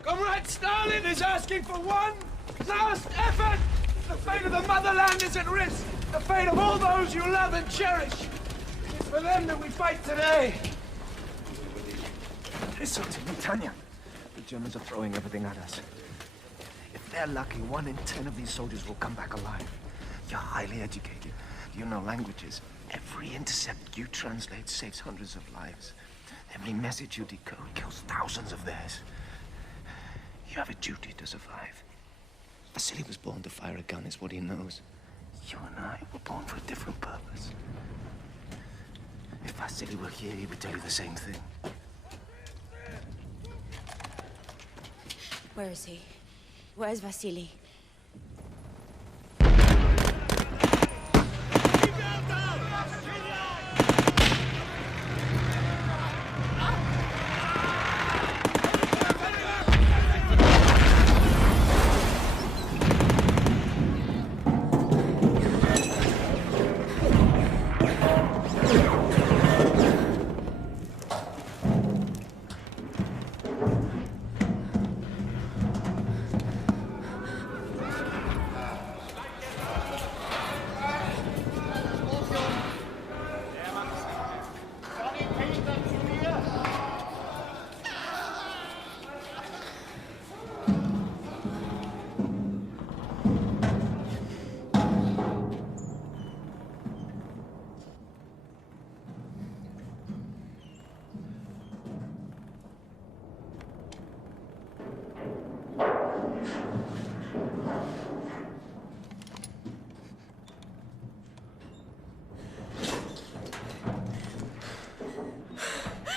Comrade Stalin is asking for one last effort! The fate of the motherland is at risk! The fate of all those you love and cherish! It's for them that we fight today! Listen to me, Tanya. The Germans are throwing everything at us. If they're lucky, 1 in 10 of these soldiers will come back alive. You're highly educated. You know languages. Every intercept you translate saves hundreds of lives. Every message you decode kills thousands of theirs. You have a duty to survive. Vasily was born to fire a gun, is what he knows. You and I were born for a different purpose. If Vasily were here, he would tell you the same thing. Where is he? Where's Vasily?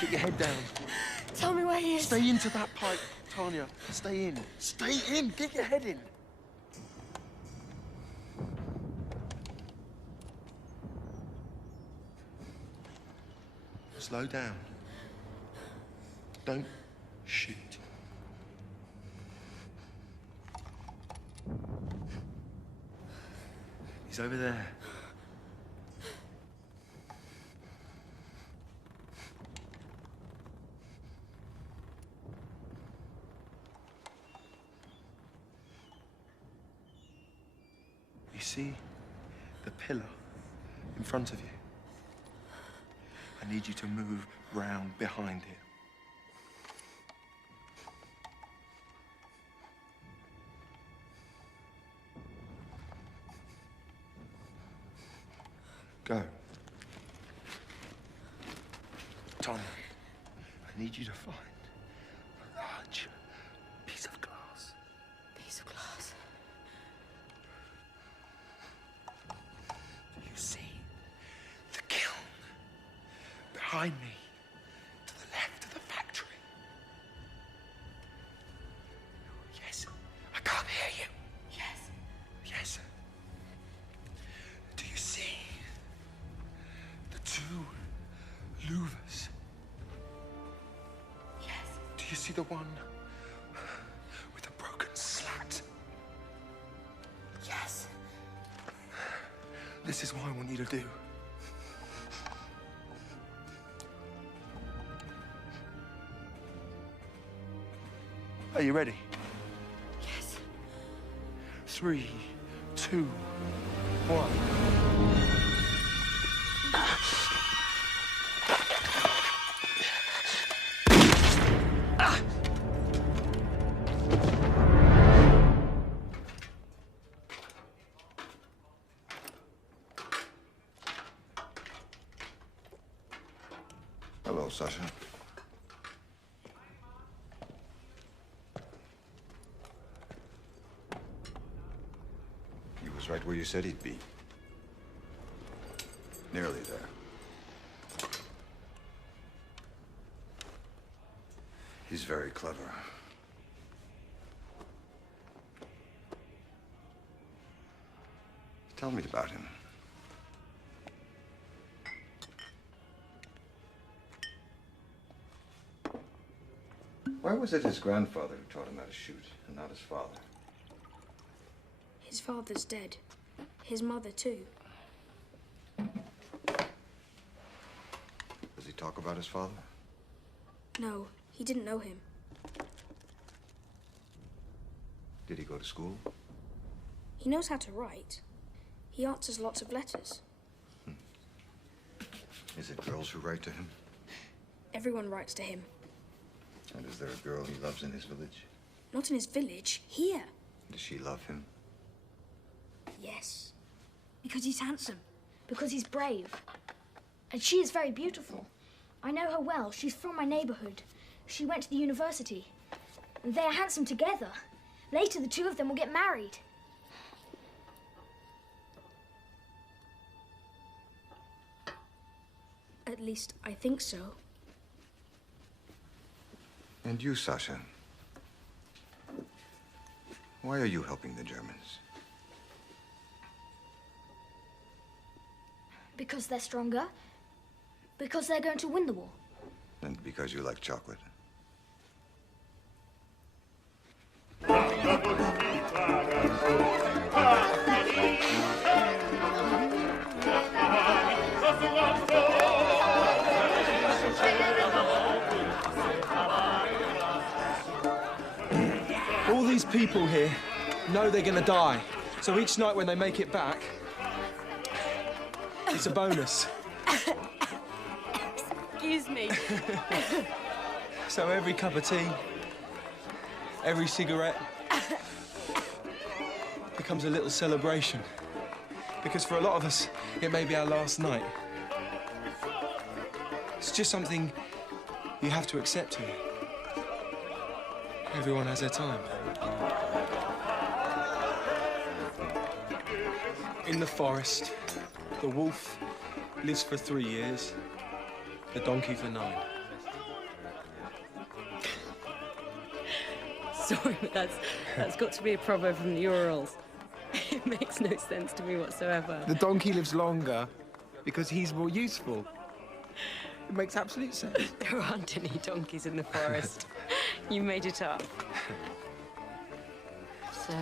Get your head down. Tell me where he is. Stay into that pipe, Tanya. Stay in. Stay in. Get your head in. Slow down. Don't shoot. He's over there. see the pillar in front of you? I need you to move round behind it. Go. Tom, I need you to find a large piece of glass. Piece of glass. Do you see the kiln behind me, to the left of the factory? Yes. I can't hear you. Yes. Yes. Do you see the two louvers? Yes. Do you see the one with the broken slat? Yes. This is what I want you to do. Are you ready? Yes. 3, 2, 1. Hello, Sasha. He was right where you said he'd be. Nearly there. He's very clever. Tell me about him. Why was it his grandfather who taught him how to shoot, and not his father? His father's dead. His mother, too. Does he talk about his father? No, he didn't know him. Did he go to school? He knows how to write. He answers lots of letters. Is it girls who write to him? Everyone writes to him. And is there a girl he loves in his village? Not in his village, here. Does she love him? Yes. Because he's handsome. Because he's brave. And she is very beautiful. I know her well. She's from my neighborhood. She went to the university. And they are handsome together. Later, the two of them will get married. At least, I think so. And you, Sasha? Why are you helping the Germans? Because they're stronger. Because they're going to win the war. And because you like chocolate? All these people here know they're gonna die. So each night when they make it back, it's a bonus. Excuse me. So every cup of tea, every cigarette becomes a little celebration. Because for a lot of us, it may be our last night. It's just something you have to accept here. Everyone has their time. In the forest, the wolf lives for 3 years, the donkey for 9. Sorry, but that's got to be a proverb from the Urals. It makes no sense to me whatsoever. The donkey lives longer because he's more useful. It makes absolute sense. There aren't any donkeys in the forest. You made it up. So,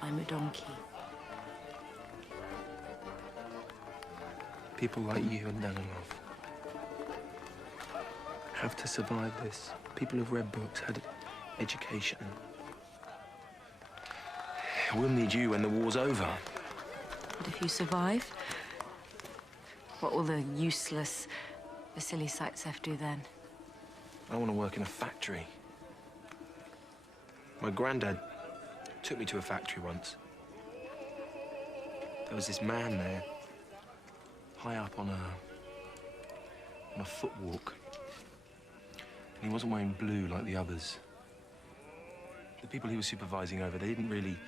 I'm a donkey. People like you and Danilov have to survive this. People who've read books, had education. We'll need you when the war's over. But if you survive, what will the useless Vasily Zaitsev do then? I want to work in a factory. My granddad took me to a factory once. There was this man there, high up on a footwalk. And he wasn't wearing blue like the others. The people he was supervising over, they didn't really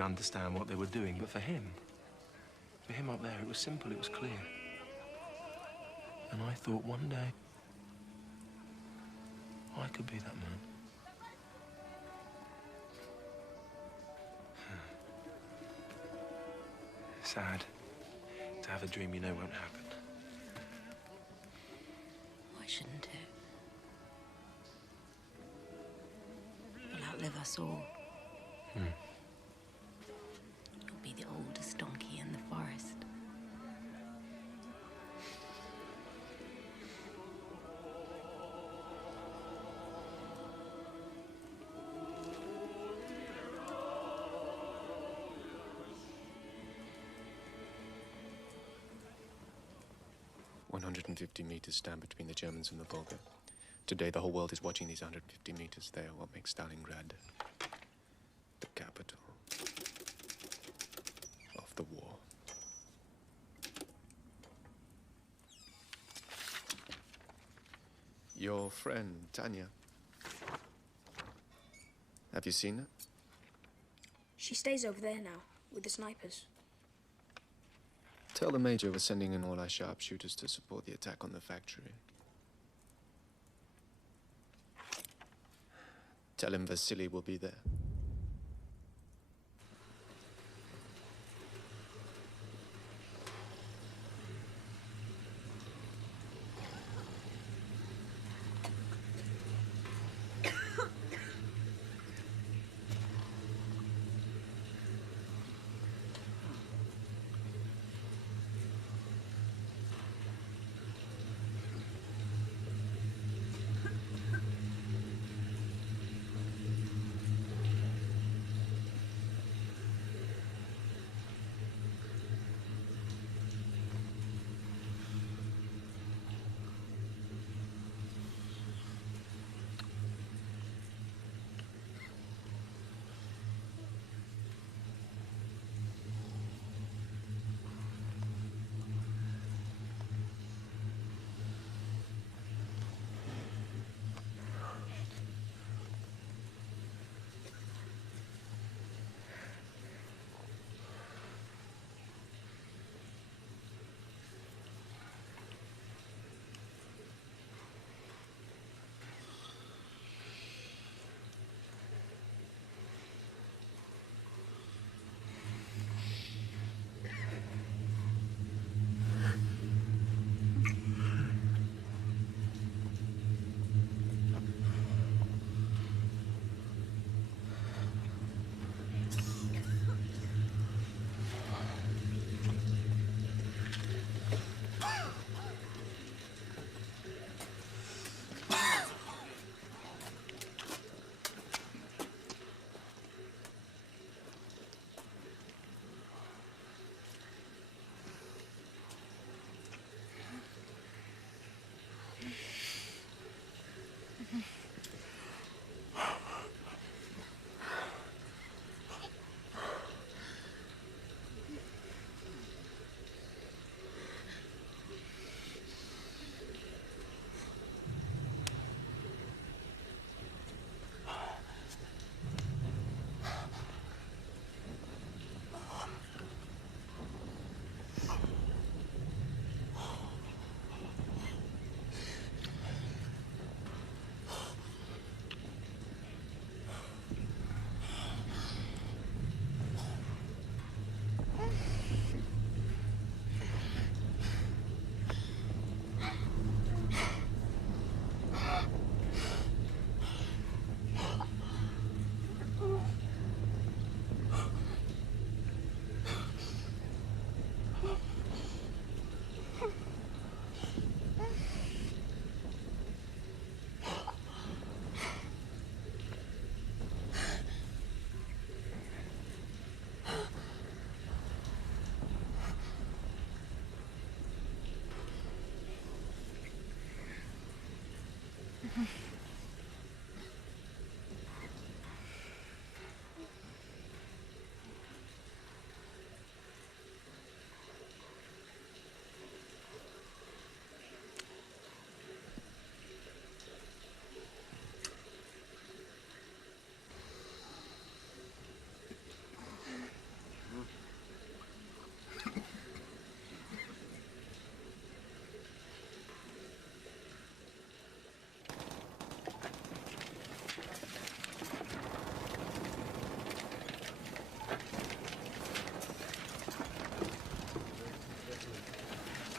understand what they were doing. But for him up there, it was simple, it was clear. And I thought one day, I could be that man. Sad to have a dream you know won't happen. Why shouldn't it? It'll outlive us all. It'll be the oldest donkey in the forest. meters stand between the Germans and the Volga. Today, the whole world is watching these 150 meters. They are what makes Stalingrad the capital of the war. Your friend, Tanya. Have you seen her? She stays over there now, with the snipers. Tell the Major we're sending in all our sharpshooters to support the attack on the factory. Tell him Vasily will be there.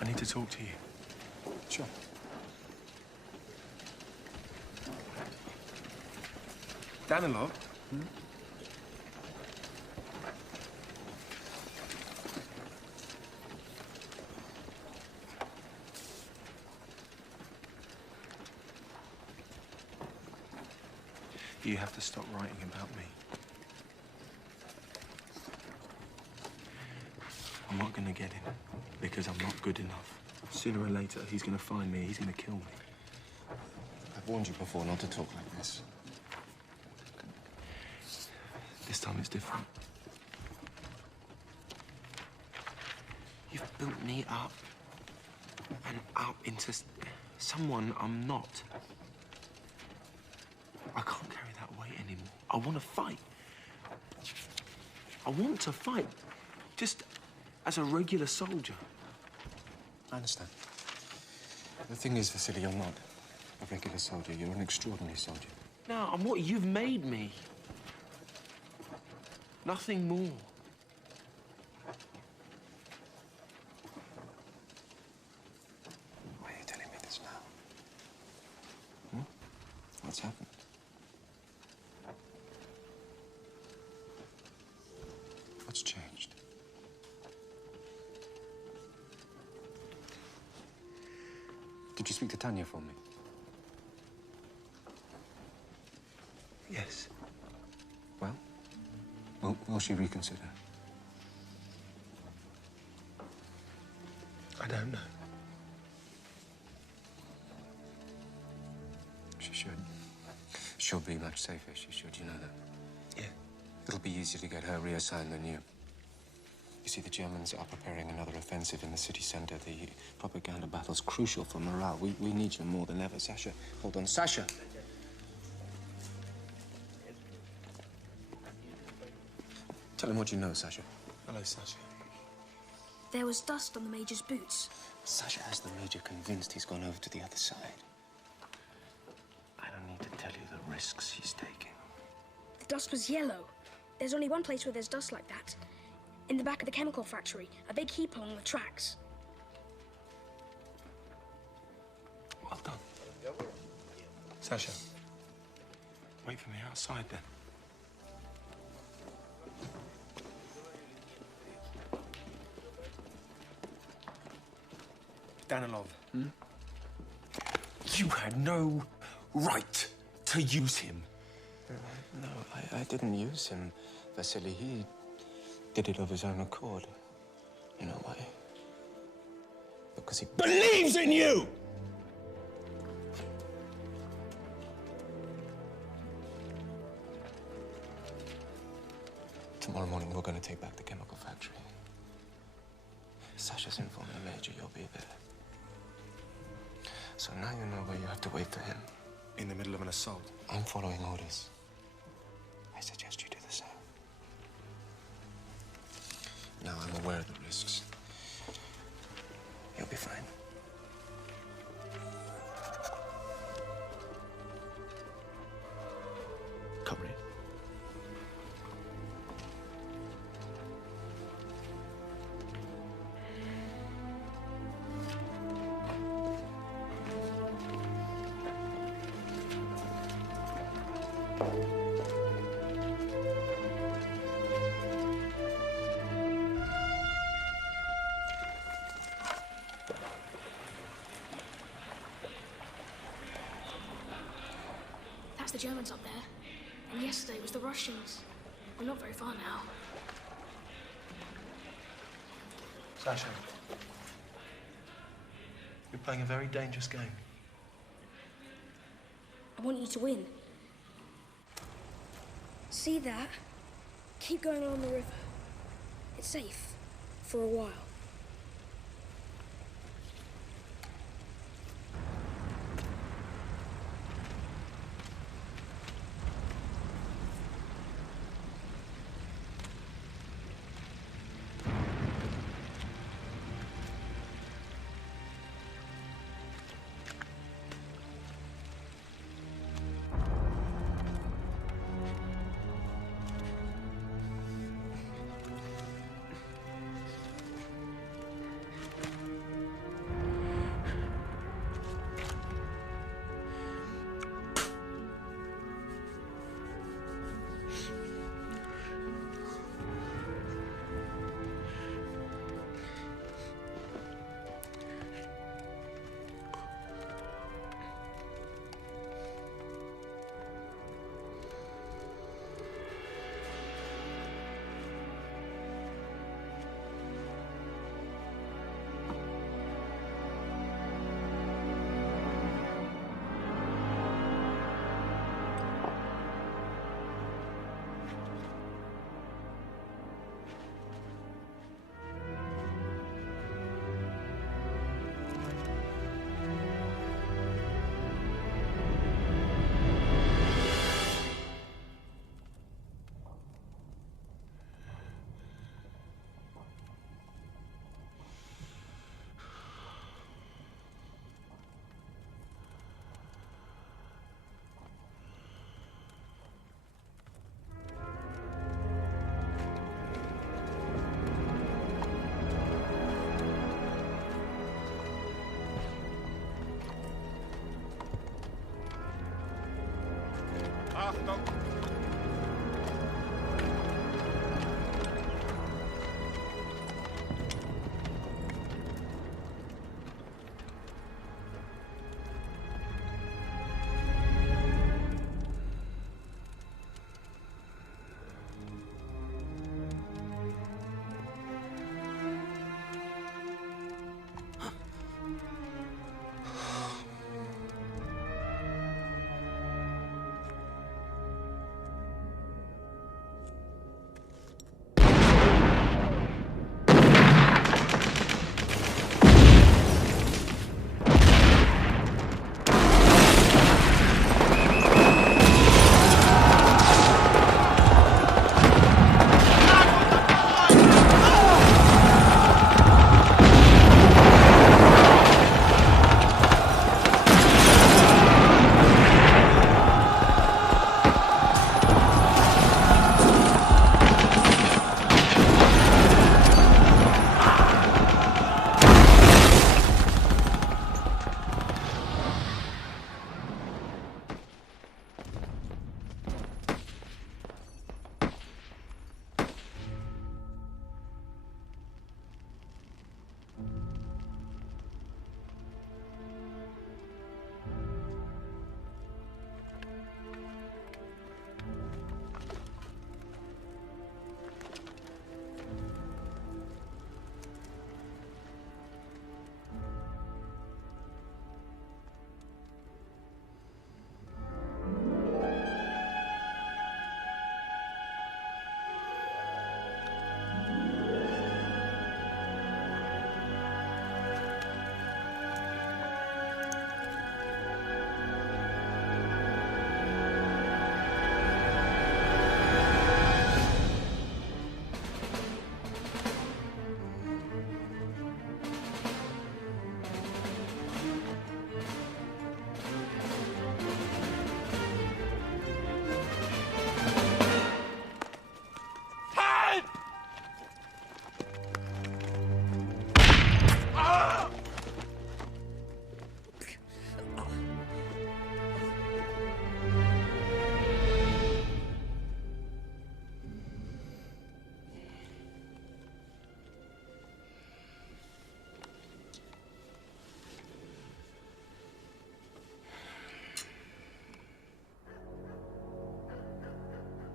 I need to talk to you. Sure. Danilov? You have to stop writing about me. I'm not gonna get him because I'm not good enough. Sooner or later, he's gonna find me, he's gonna kill me. I've warned you before not to talk like this. This time it's different. You've built me up and up into someone I'm not. I can't carry that weight anymore. I want to fight. I want to fight. Just as a regular soldier. I understand. The thing is, Vasily, you're not a regular soldier. You're an extraordinary soldier. No, I'm what you've made me. Nothing more. Why are you telling me this now? What's happened? What's changed? Did you speak to Tanya for me? Yes. Well? Will she reconsider? I don't know. She should. She'll be much safer, she should, you know that? Yeah. It'll be easier to get her reassigned than you. You see, the Germans are preparing another offensive in the city center. The propaganda battle's crucial for morale. We need you more than ever. Sasha, hold on. Sasha! Tell him what you know, Sasha. Hello, Sasha. There was dust on the Major's boots. Sasha has the Major convinced he's gone over to the other side. I don't need to tell you the risks he's taking. The dust was yellow. There's only one place where there's dust like that. In the back of the chemical factory, a big heap along the tracks. Well done. Sasha, wait for me outside then. Danilov. You had no right to use him. No, I didn't use him, Vasily. He did it of his own accord. You know why? Because he believes in you! Tomorrow morning, we're going to take back the chemical factory. Sasha's informed the Major you'll be there. So now you know where you have to wait for him. In the middle of an assault. I'm following orders. I suggest you do the same. Now I'm aware of the risks. You'll be fine. Comrade. That's the Germans up there. And yesterday was the Russians. We're not very far now. Sasha, you're playing a very dangerous game. I want you to win. See that? Keep going along the river. It's safe. For a while.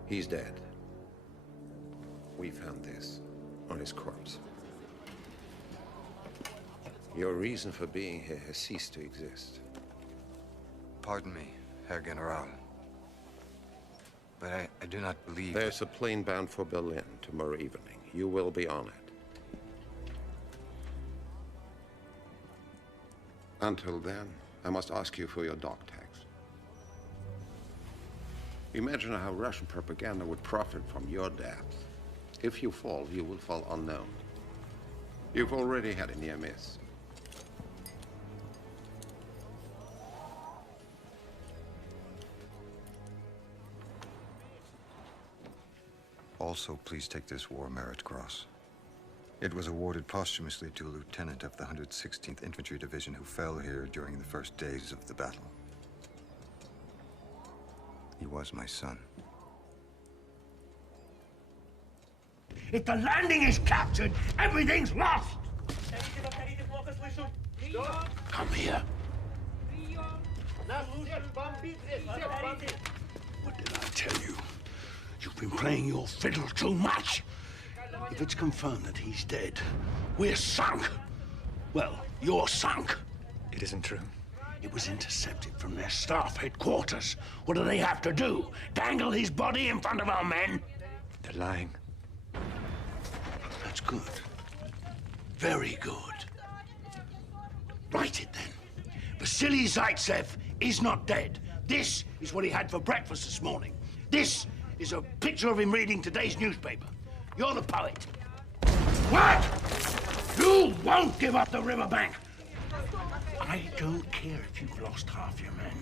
He's dead. We found this on his corpse. Your reason for being here has ceased to exist. Pardon me, Herr General. But I do not believe... There's a plane bound for Berlin tomorrow evening. You will be on it. Until then, I must ask you for your dog tags. Imagine how Russian propaganda would profit from your death. If you fall, you will fall unknown. You've already had a near miss. Also, please take this War Merit Cross. It was awarded posthumously to a lieutenant of the 116th Infantry Division who fell here during the first days of the battle. He was my son. If the landing is captured, everything's lost! Come here. What did I tell you? You've been playing your fiddle too much. If it's confirmed that he's dead, we're sunk. Well, you're sunk. It isn't true. It was intercepted from their staff headquarters. What do they have to do? Dangle his body in front of our men? They're lying. That's good. Very good. Write it then. Vasily Zaitsev is not dead. This is what he had for breakfast this morning. This is a picture of him reading today's newspaper. You're the poet. What? You won't give up the riverbank. I don't care if you've lost half your men.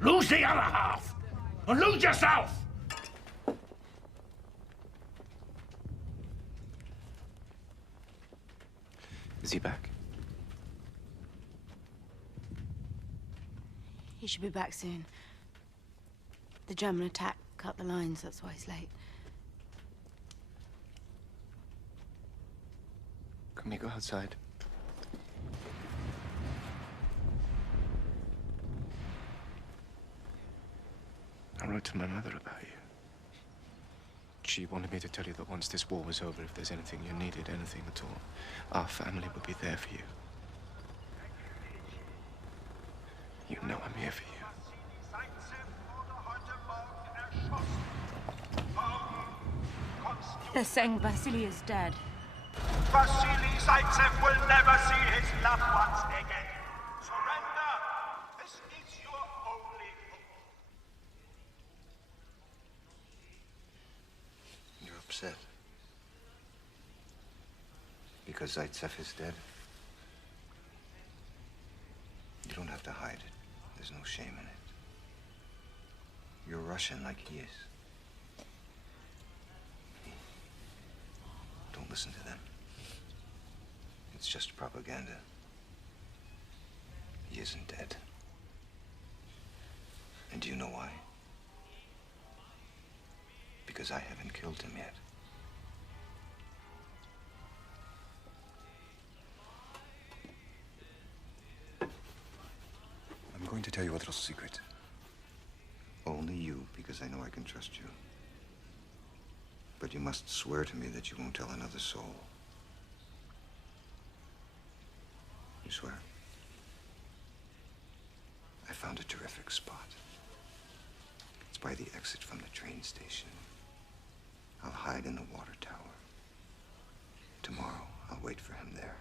Lose the other half, and lose yourself! Is he back? He should be back soon. The German attack cut the lines, that's why he's late. Can we go outside? I wrote to my mother about you. She wanted me to tell you that once this war was over, if there's anything you needed, anything at all, our family would be there for you. You know I'm here for you. They're saying Vasily is dead. Vasily Zaitsev will never see his loved ones again. Surrender! This is your only hope. You're upset. Because Zaitsev is dead? You don't have to hide it. There's no shame in it. You're Russian like he is. Don't listen to them. It's just propaganda. He isn't dead. And do you know why? Because I haven't killed him yet. I'm going to tell you a little secret. Only you, because I know I can trust you. But you must swear to me that you won't tell another soul. You swear? I found a terrific spot. It's by the exit from the train station. I'll hide in the water tower. Tomorrow, I'll wait for him there.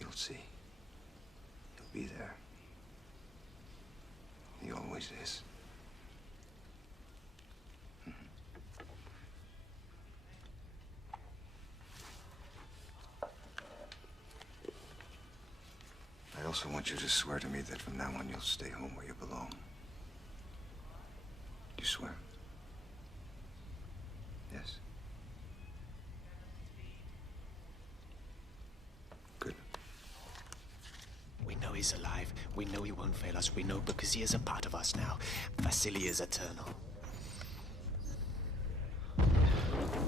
You'll see. He'll be there. He always is. I also want you to swear to me that from now on you'll stay home where you belong. You swear? Yes? Good. We know he's alive. We know he won't fail us. We know because he is a part of us now. Vasily is eternal.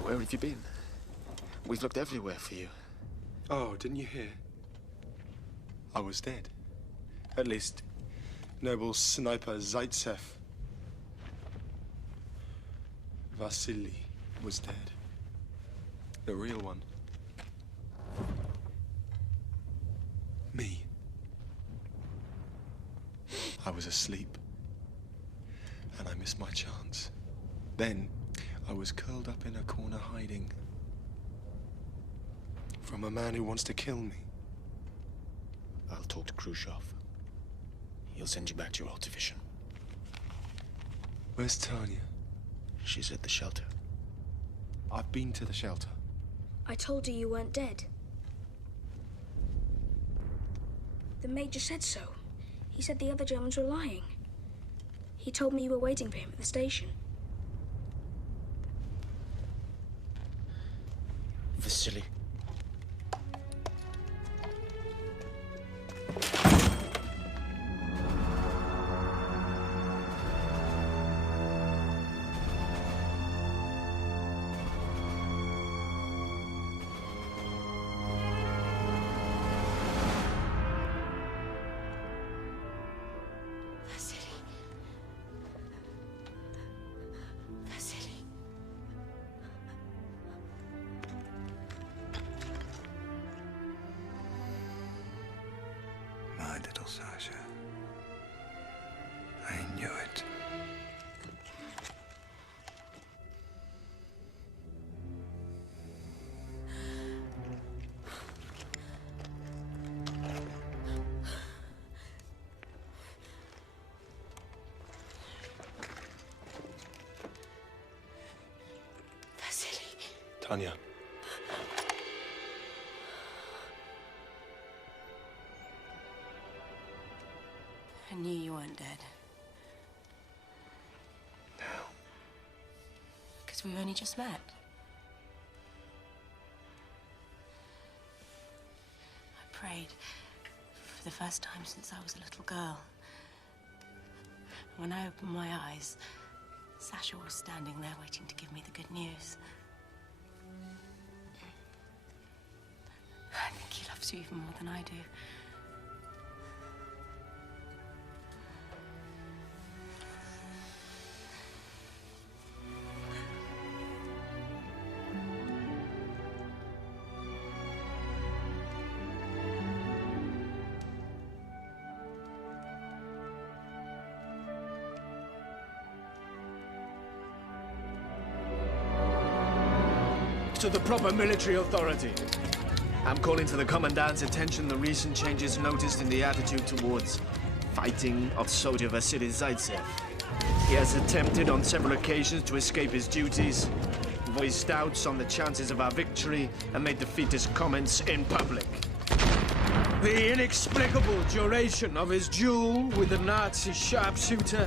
Where have you been? We've looked everywhere for you. Oh, didn't you hear? I was dead. At least, noble sniper Zaitsev. Vasily was dead. The real one. Me. I was asleep. And I missed my chance. Then, I was curled up in a corner hiding. From a man who wants to kill me. I'll talk to Khrushchev. He'll send you back to your old division. Where's Tanya? She's at the shelter. I've been to the shelter. I told you you weren't dead. The Major said so. He said the other Germans were lying. He told me you were waiting for him at the station. Vasily. My little Sasha. I knew it. Vasily. Tanya. I knew you weren't dead. How? Because we've only just met. I prayed for the first time since I was a little girl. When I opened my eyes, Sasha was standing there waiting to give me the good news. I think he loves you even more than I do. To the proper military authority. I'm calling to the Commandant's attention the recent changes noticed in the attitude towards fighting of soldier Vasily Zaitsev. He has attempted on several occasions to escape his duties, voiced doubts on the chances of our victory, and made defeatist comments in public. The inexplicable duration of his duel with the Nazi sharpshooter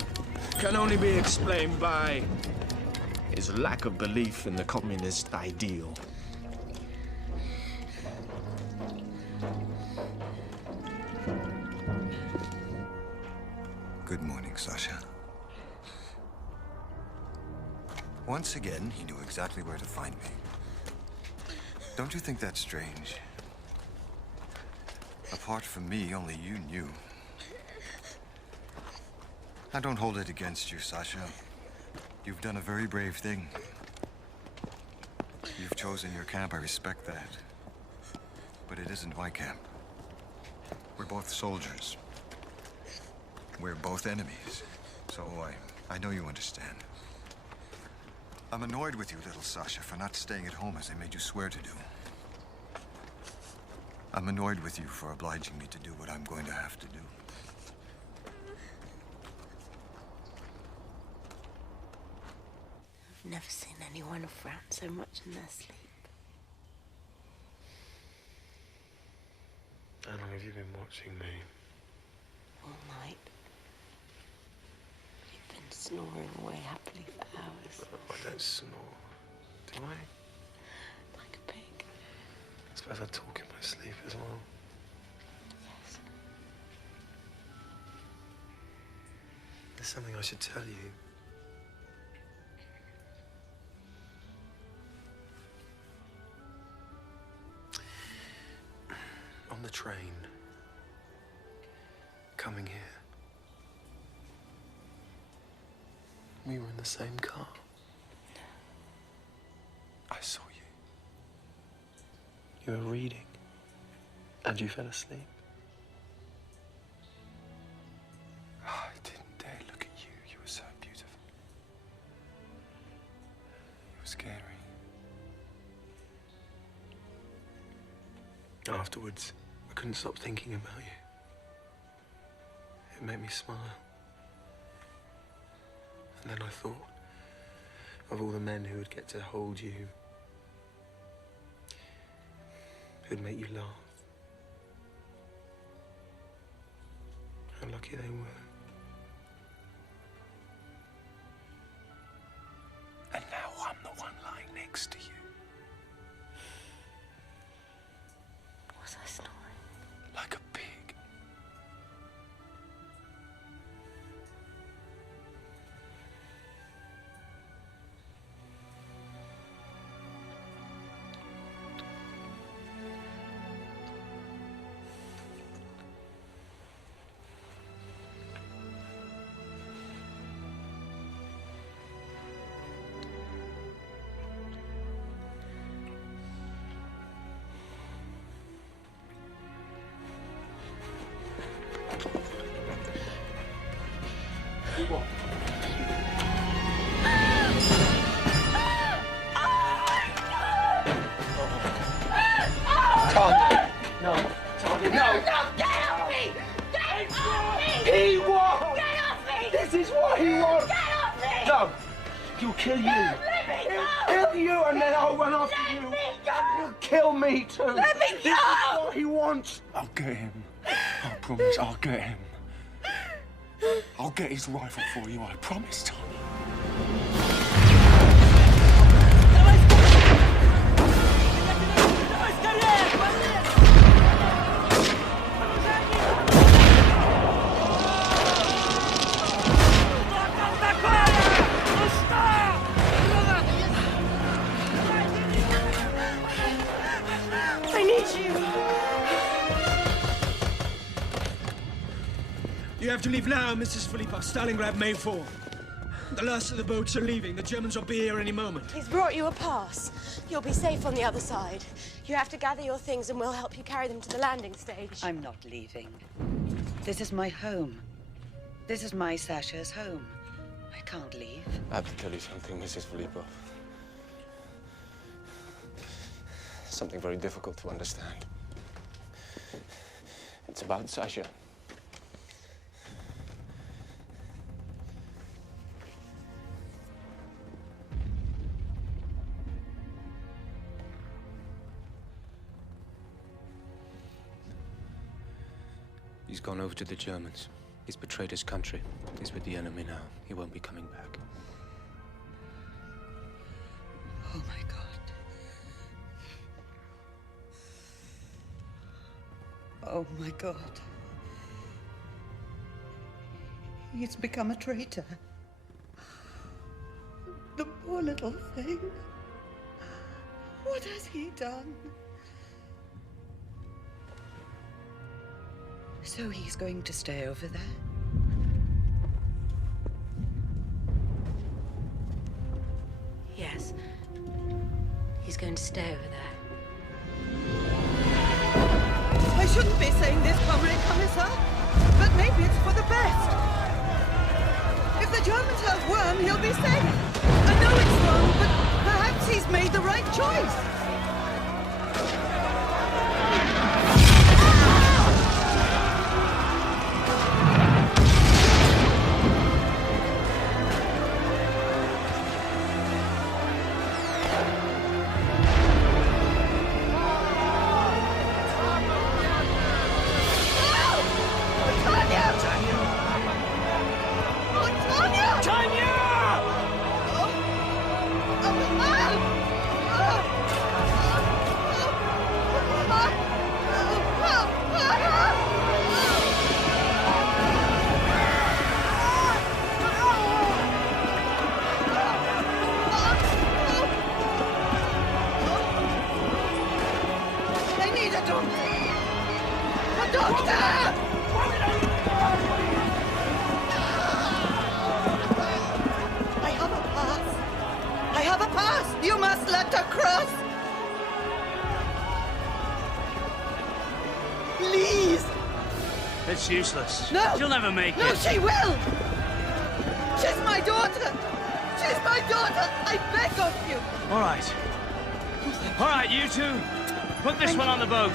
can only be explained by his lack of belief in the communist ideal. Good morning, Sasha. Once again, he knew exactly where to find me. Don't you think that's strange? Apart from me, only you knew. I don't hold it against you, Sasha. You've done a very brave thing. You've chosen your camp, I respect that. But it isn't my camp. We're both soldiers. We're both enemies. So I know you understand. I'm annoyed with you, little Sasha, for not staying at home as I made you swear to do. I'm annoyed with you for obliging me to do what I'm going to have to do. I've never seen anyone frown so much in their sleep. How long have you been watching me? All night. You've been snoring away happily for hours. Oh, I don't snore. Do I? Like a pig. I suppose I talk in my sleep as well. Yes. There's something I should tell you. On the train, coming here, we were in the same car. I saw you. You were reading, and you fell asleep. I didn't dare look at you. You were so beautiful. You were scary. Afterwards, I couldn't stop thinking about you. It made me smile. And then I thought of all the men who would get to hold you, who'd make you laugh. How lucky they were. And now I'm the one lying next to you. Was I snoring? Like a pig. Tom! No! Tom, no! No! Get off me! Get off me! He won't! Get off me! This is what he wants! Get off me! No! He'll kill you! Let me go! He'll kill you and then I'll run after you! Let me go! He'll kill me too! Let me go! This is what he wants! I'll get him. I promise, I'll get him. I'll get his rifle for you, I promise, Tom. You have to leave now, Mrs. Philippa. Stalingrad may fall. The last of the boats are leaving. The Germans will be here any moment. He's brought you a pass. You'll be safe on the other side. You have to gather your things and we'll help you carry them to the landing stage. I'm not leaving. This is my home. This is my Sasha's home. I can't leave. I have to tell you something, Mrs. Filipov. Something very difficult to understand. It's about Sasha. He's gone over to the Germans. He's betrayed his country. He's with the enemy now. He won't be coming back. Oh, my God. Oh, my God. He's become a traitor. The poor little thing. What has he done? So he's going to stay over there? Yes. He's going to stay over there. I shouldn't be saying this, Comrade Commissar, but maybe it's for the best. If the Germans have won, he'll be safe. I know it's wrong, but perhaps he's made the right choice. It's useless. No! She'll never make No, it. she will! She's my daughter! She's my daughter! I beg of you! All right. All right, you two. Put this one on the boat.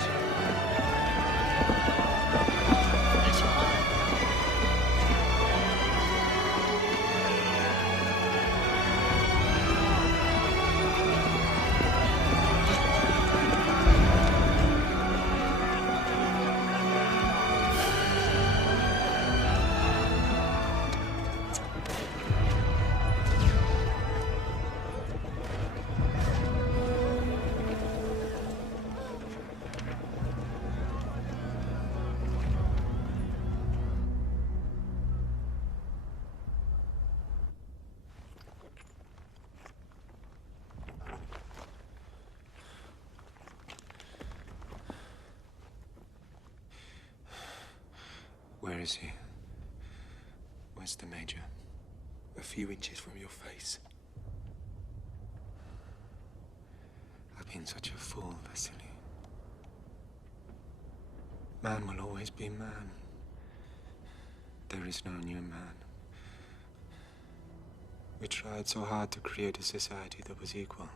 Where is he? Where's the Major? A few inches from your face. I've been such a fool, Vasily. Man will always be man. There is no new man. We tried so hard to create a society that was equal,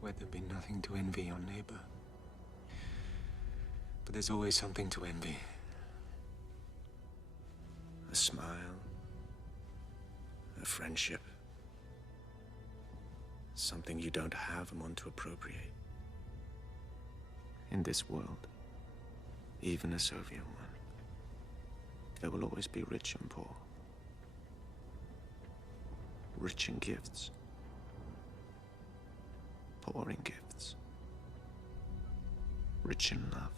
where there'd be nothing to envy your neighbor. But there's always something to envy. A smile, a friendship, something you don't have and want to appropriate. In this world, even a Soviet one, there will always be rich and poor. Rich in gifts, poor in gifts. Rich in love,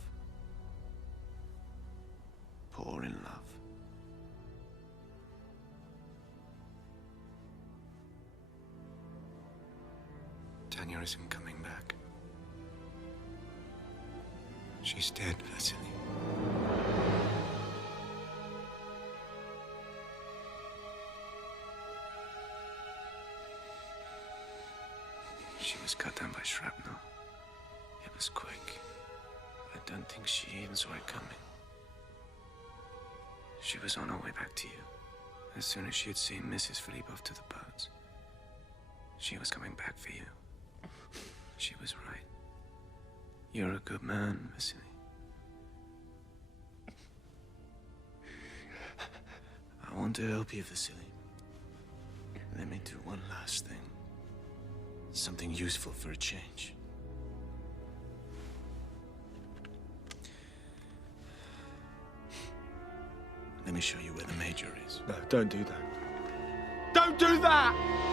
poor in love. Tanya isn't coming back. She's dead, Vasily. saw it coming. She was on her way back to you. As soon as she had seen Mrs. Philippe off to the boats, she was coming back for you. She was right. You're a good man, Vasily. I want to help you, Vasily. Let me do one last thing. Something useful for a change. Let me show you where the Major is. No, don't do that. Don't do that!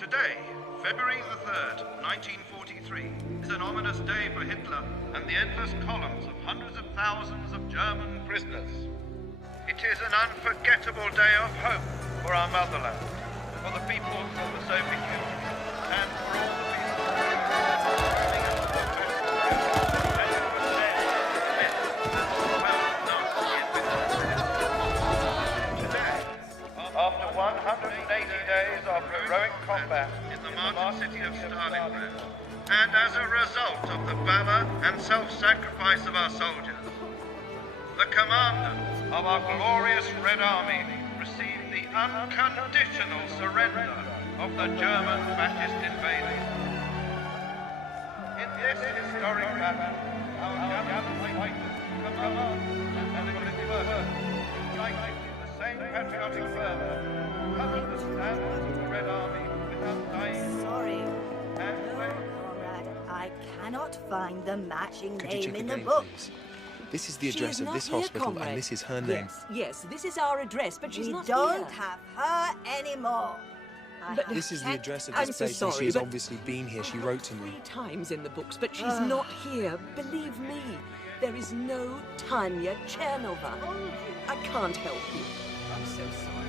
Today, February the 3rd, 1943, is an ominous day for Hitler and the endless columns of hundreds of thousands of German prisoners. It is an unforgettable day of hope for our motherland, for the people of the Soviet Union, and for all the After 180 days of heroic combat in the martyr city of Stalingrad, and as a result of the valor and self-sacrifice of our soldiers, the commander of our glorious Red Army received the unconditional surrender of the German fascist invaders. In this historic battle, our gallant fighters, commanders, and delivered, united in the same patriotic fervor, covered the standards of the Red Army without dying. Sorry. Conrad, I cannot find the matching Could you name check in the again, book. please? This is the She address is of not this here, hospital, comrade. and this is her name. Yes, this is our address, but she's We not don't here. have her anymore. This is the address of I'm this so place, and sorry, she's but- obviously been here. She wrote to me. 3 times in the books, but she's not here. Believe me, there is no Tanya Chernova. I can't help you. I'm so sorry.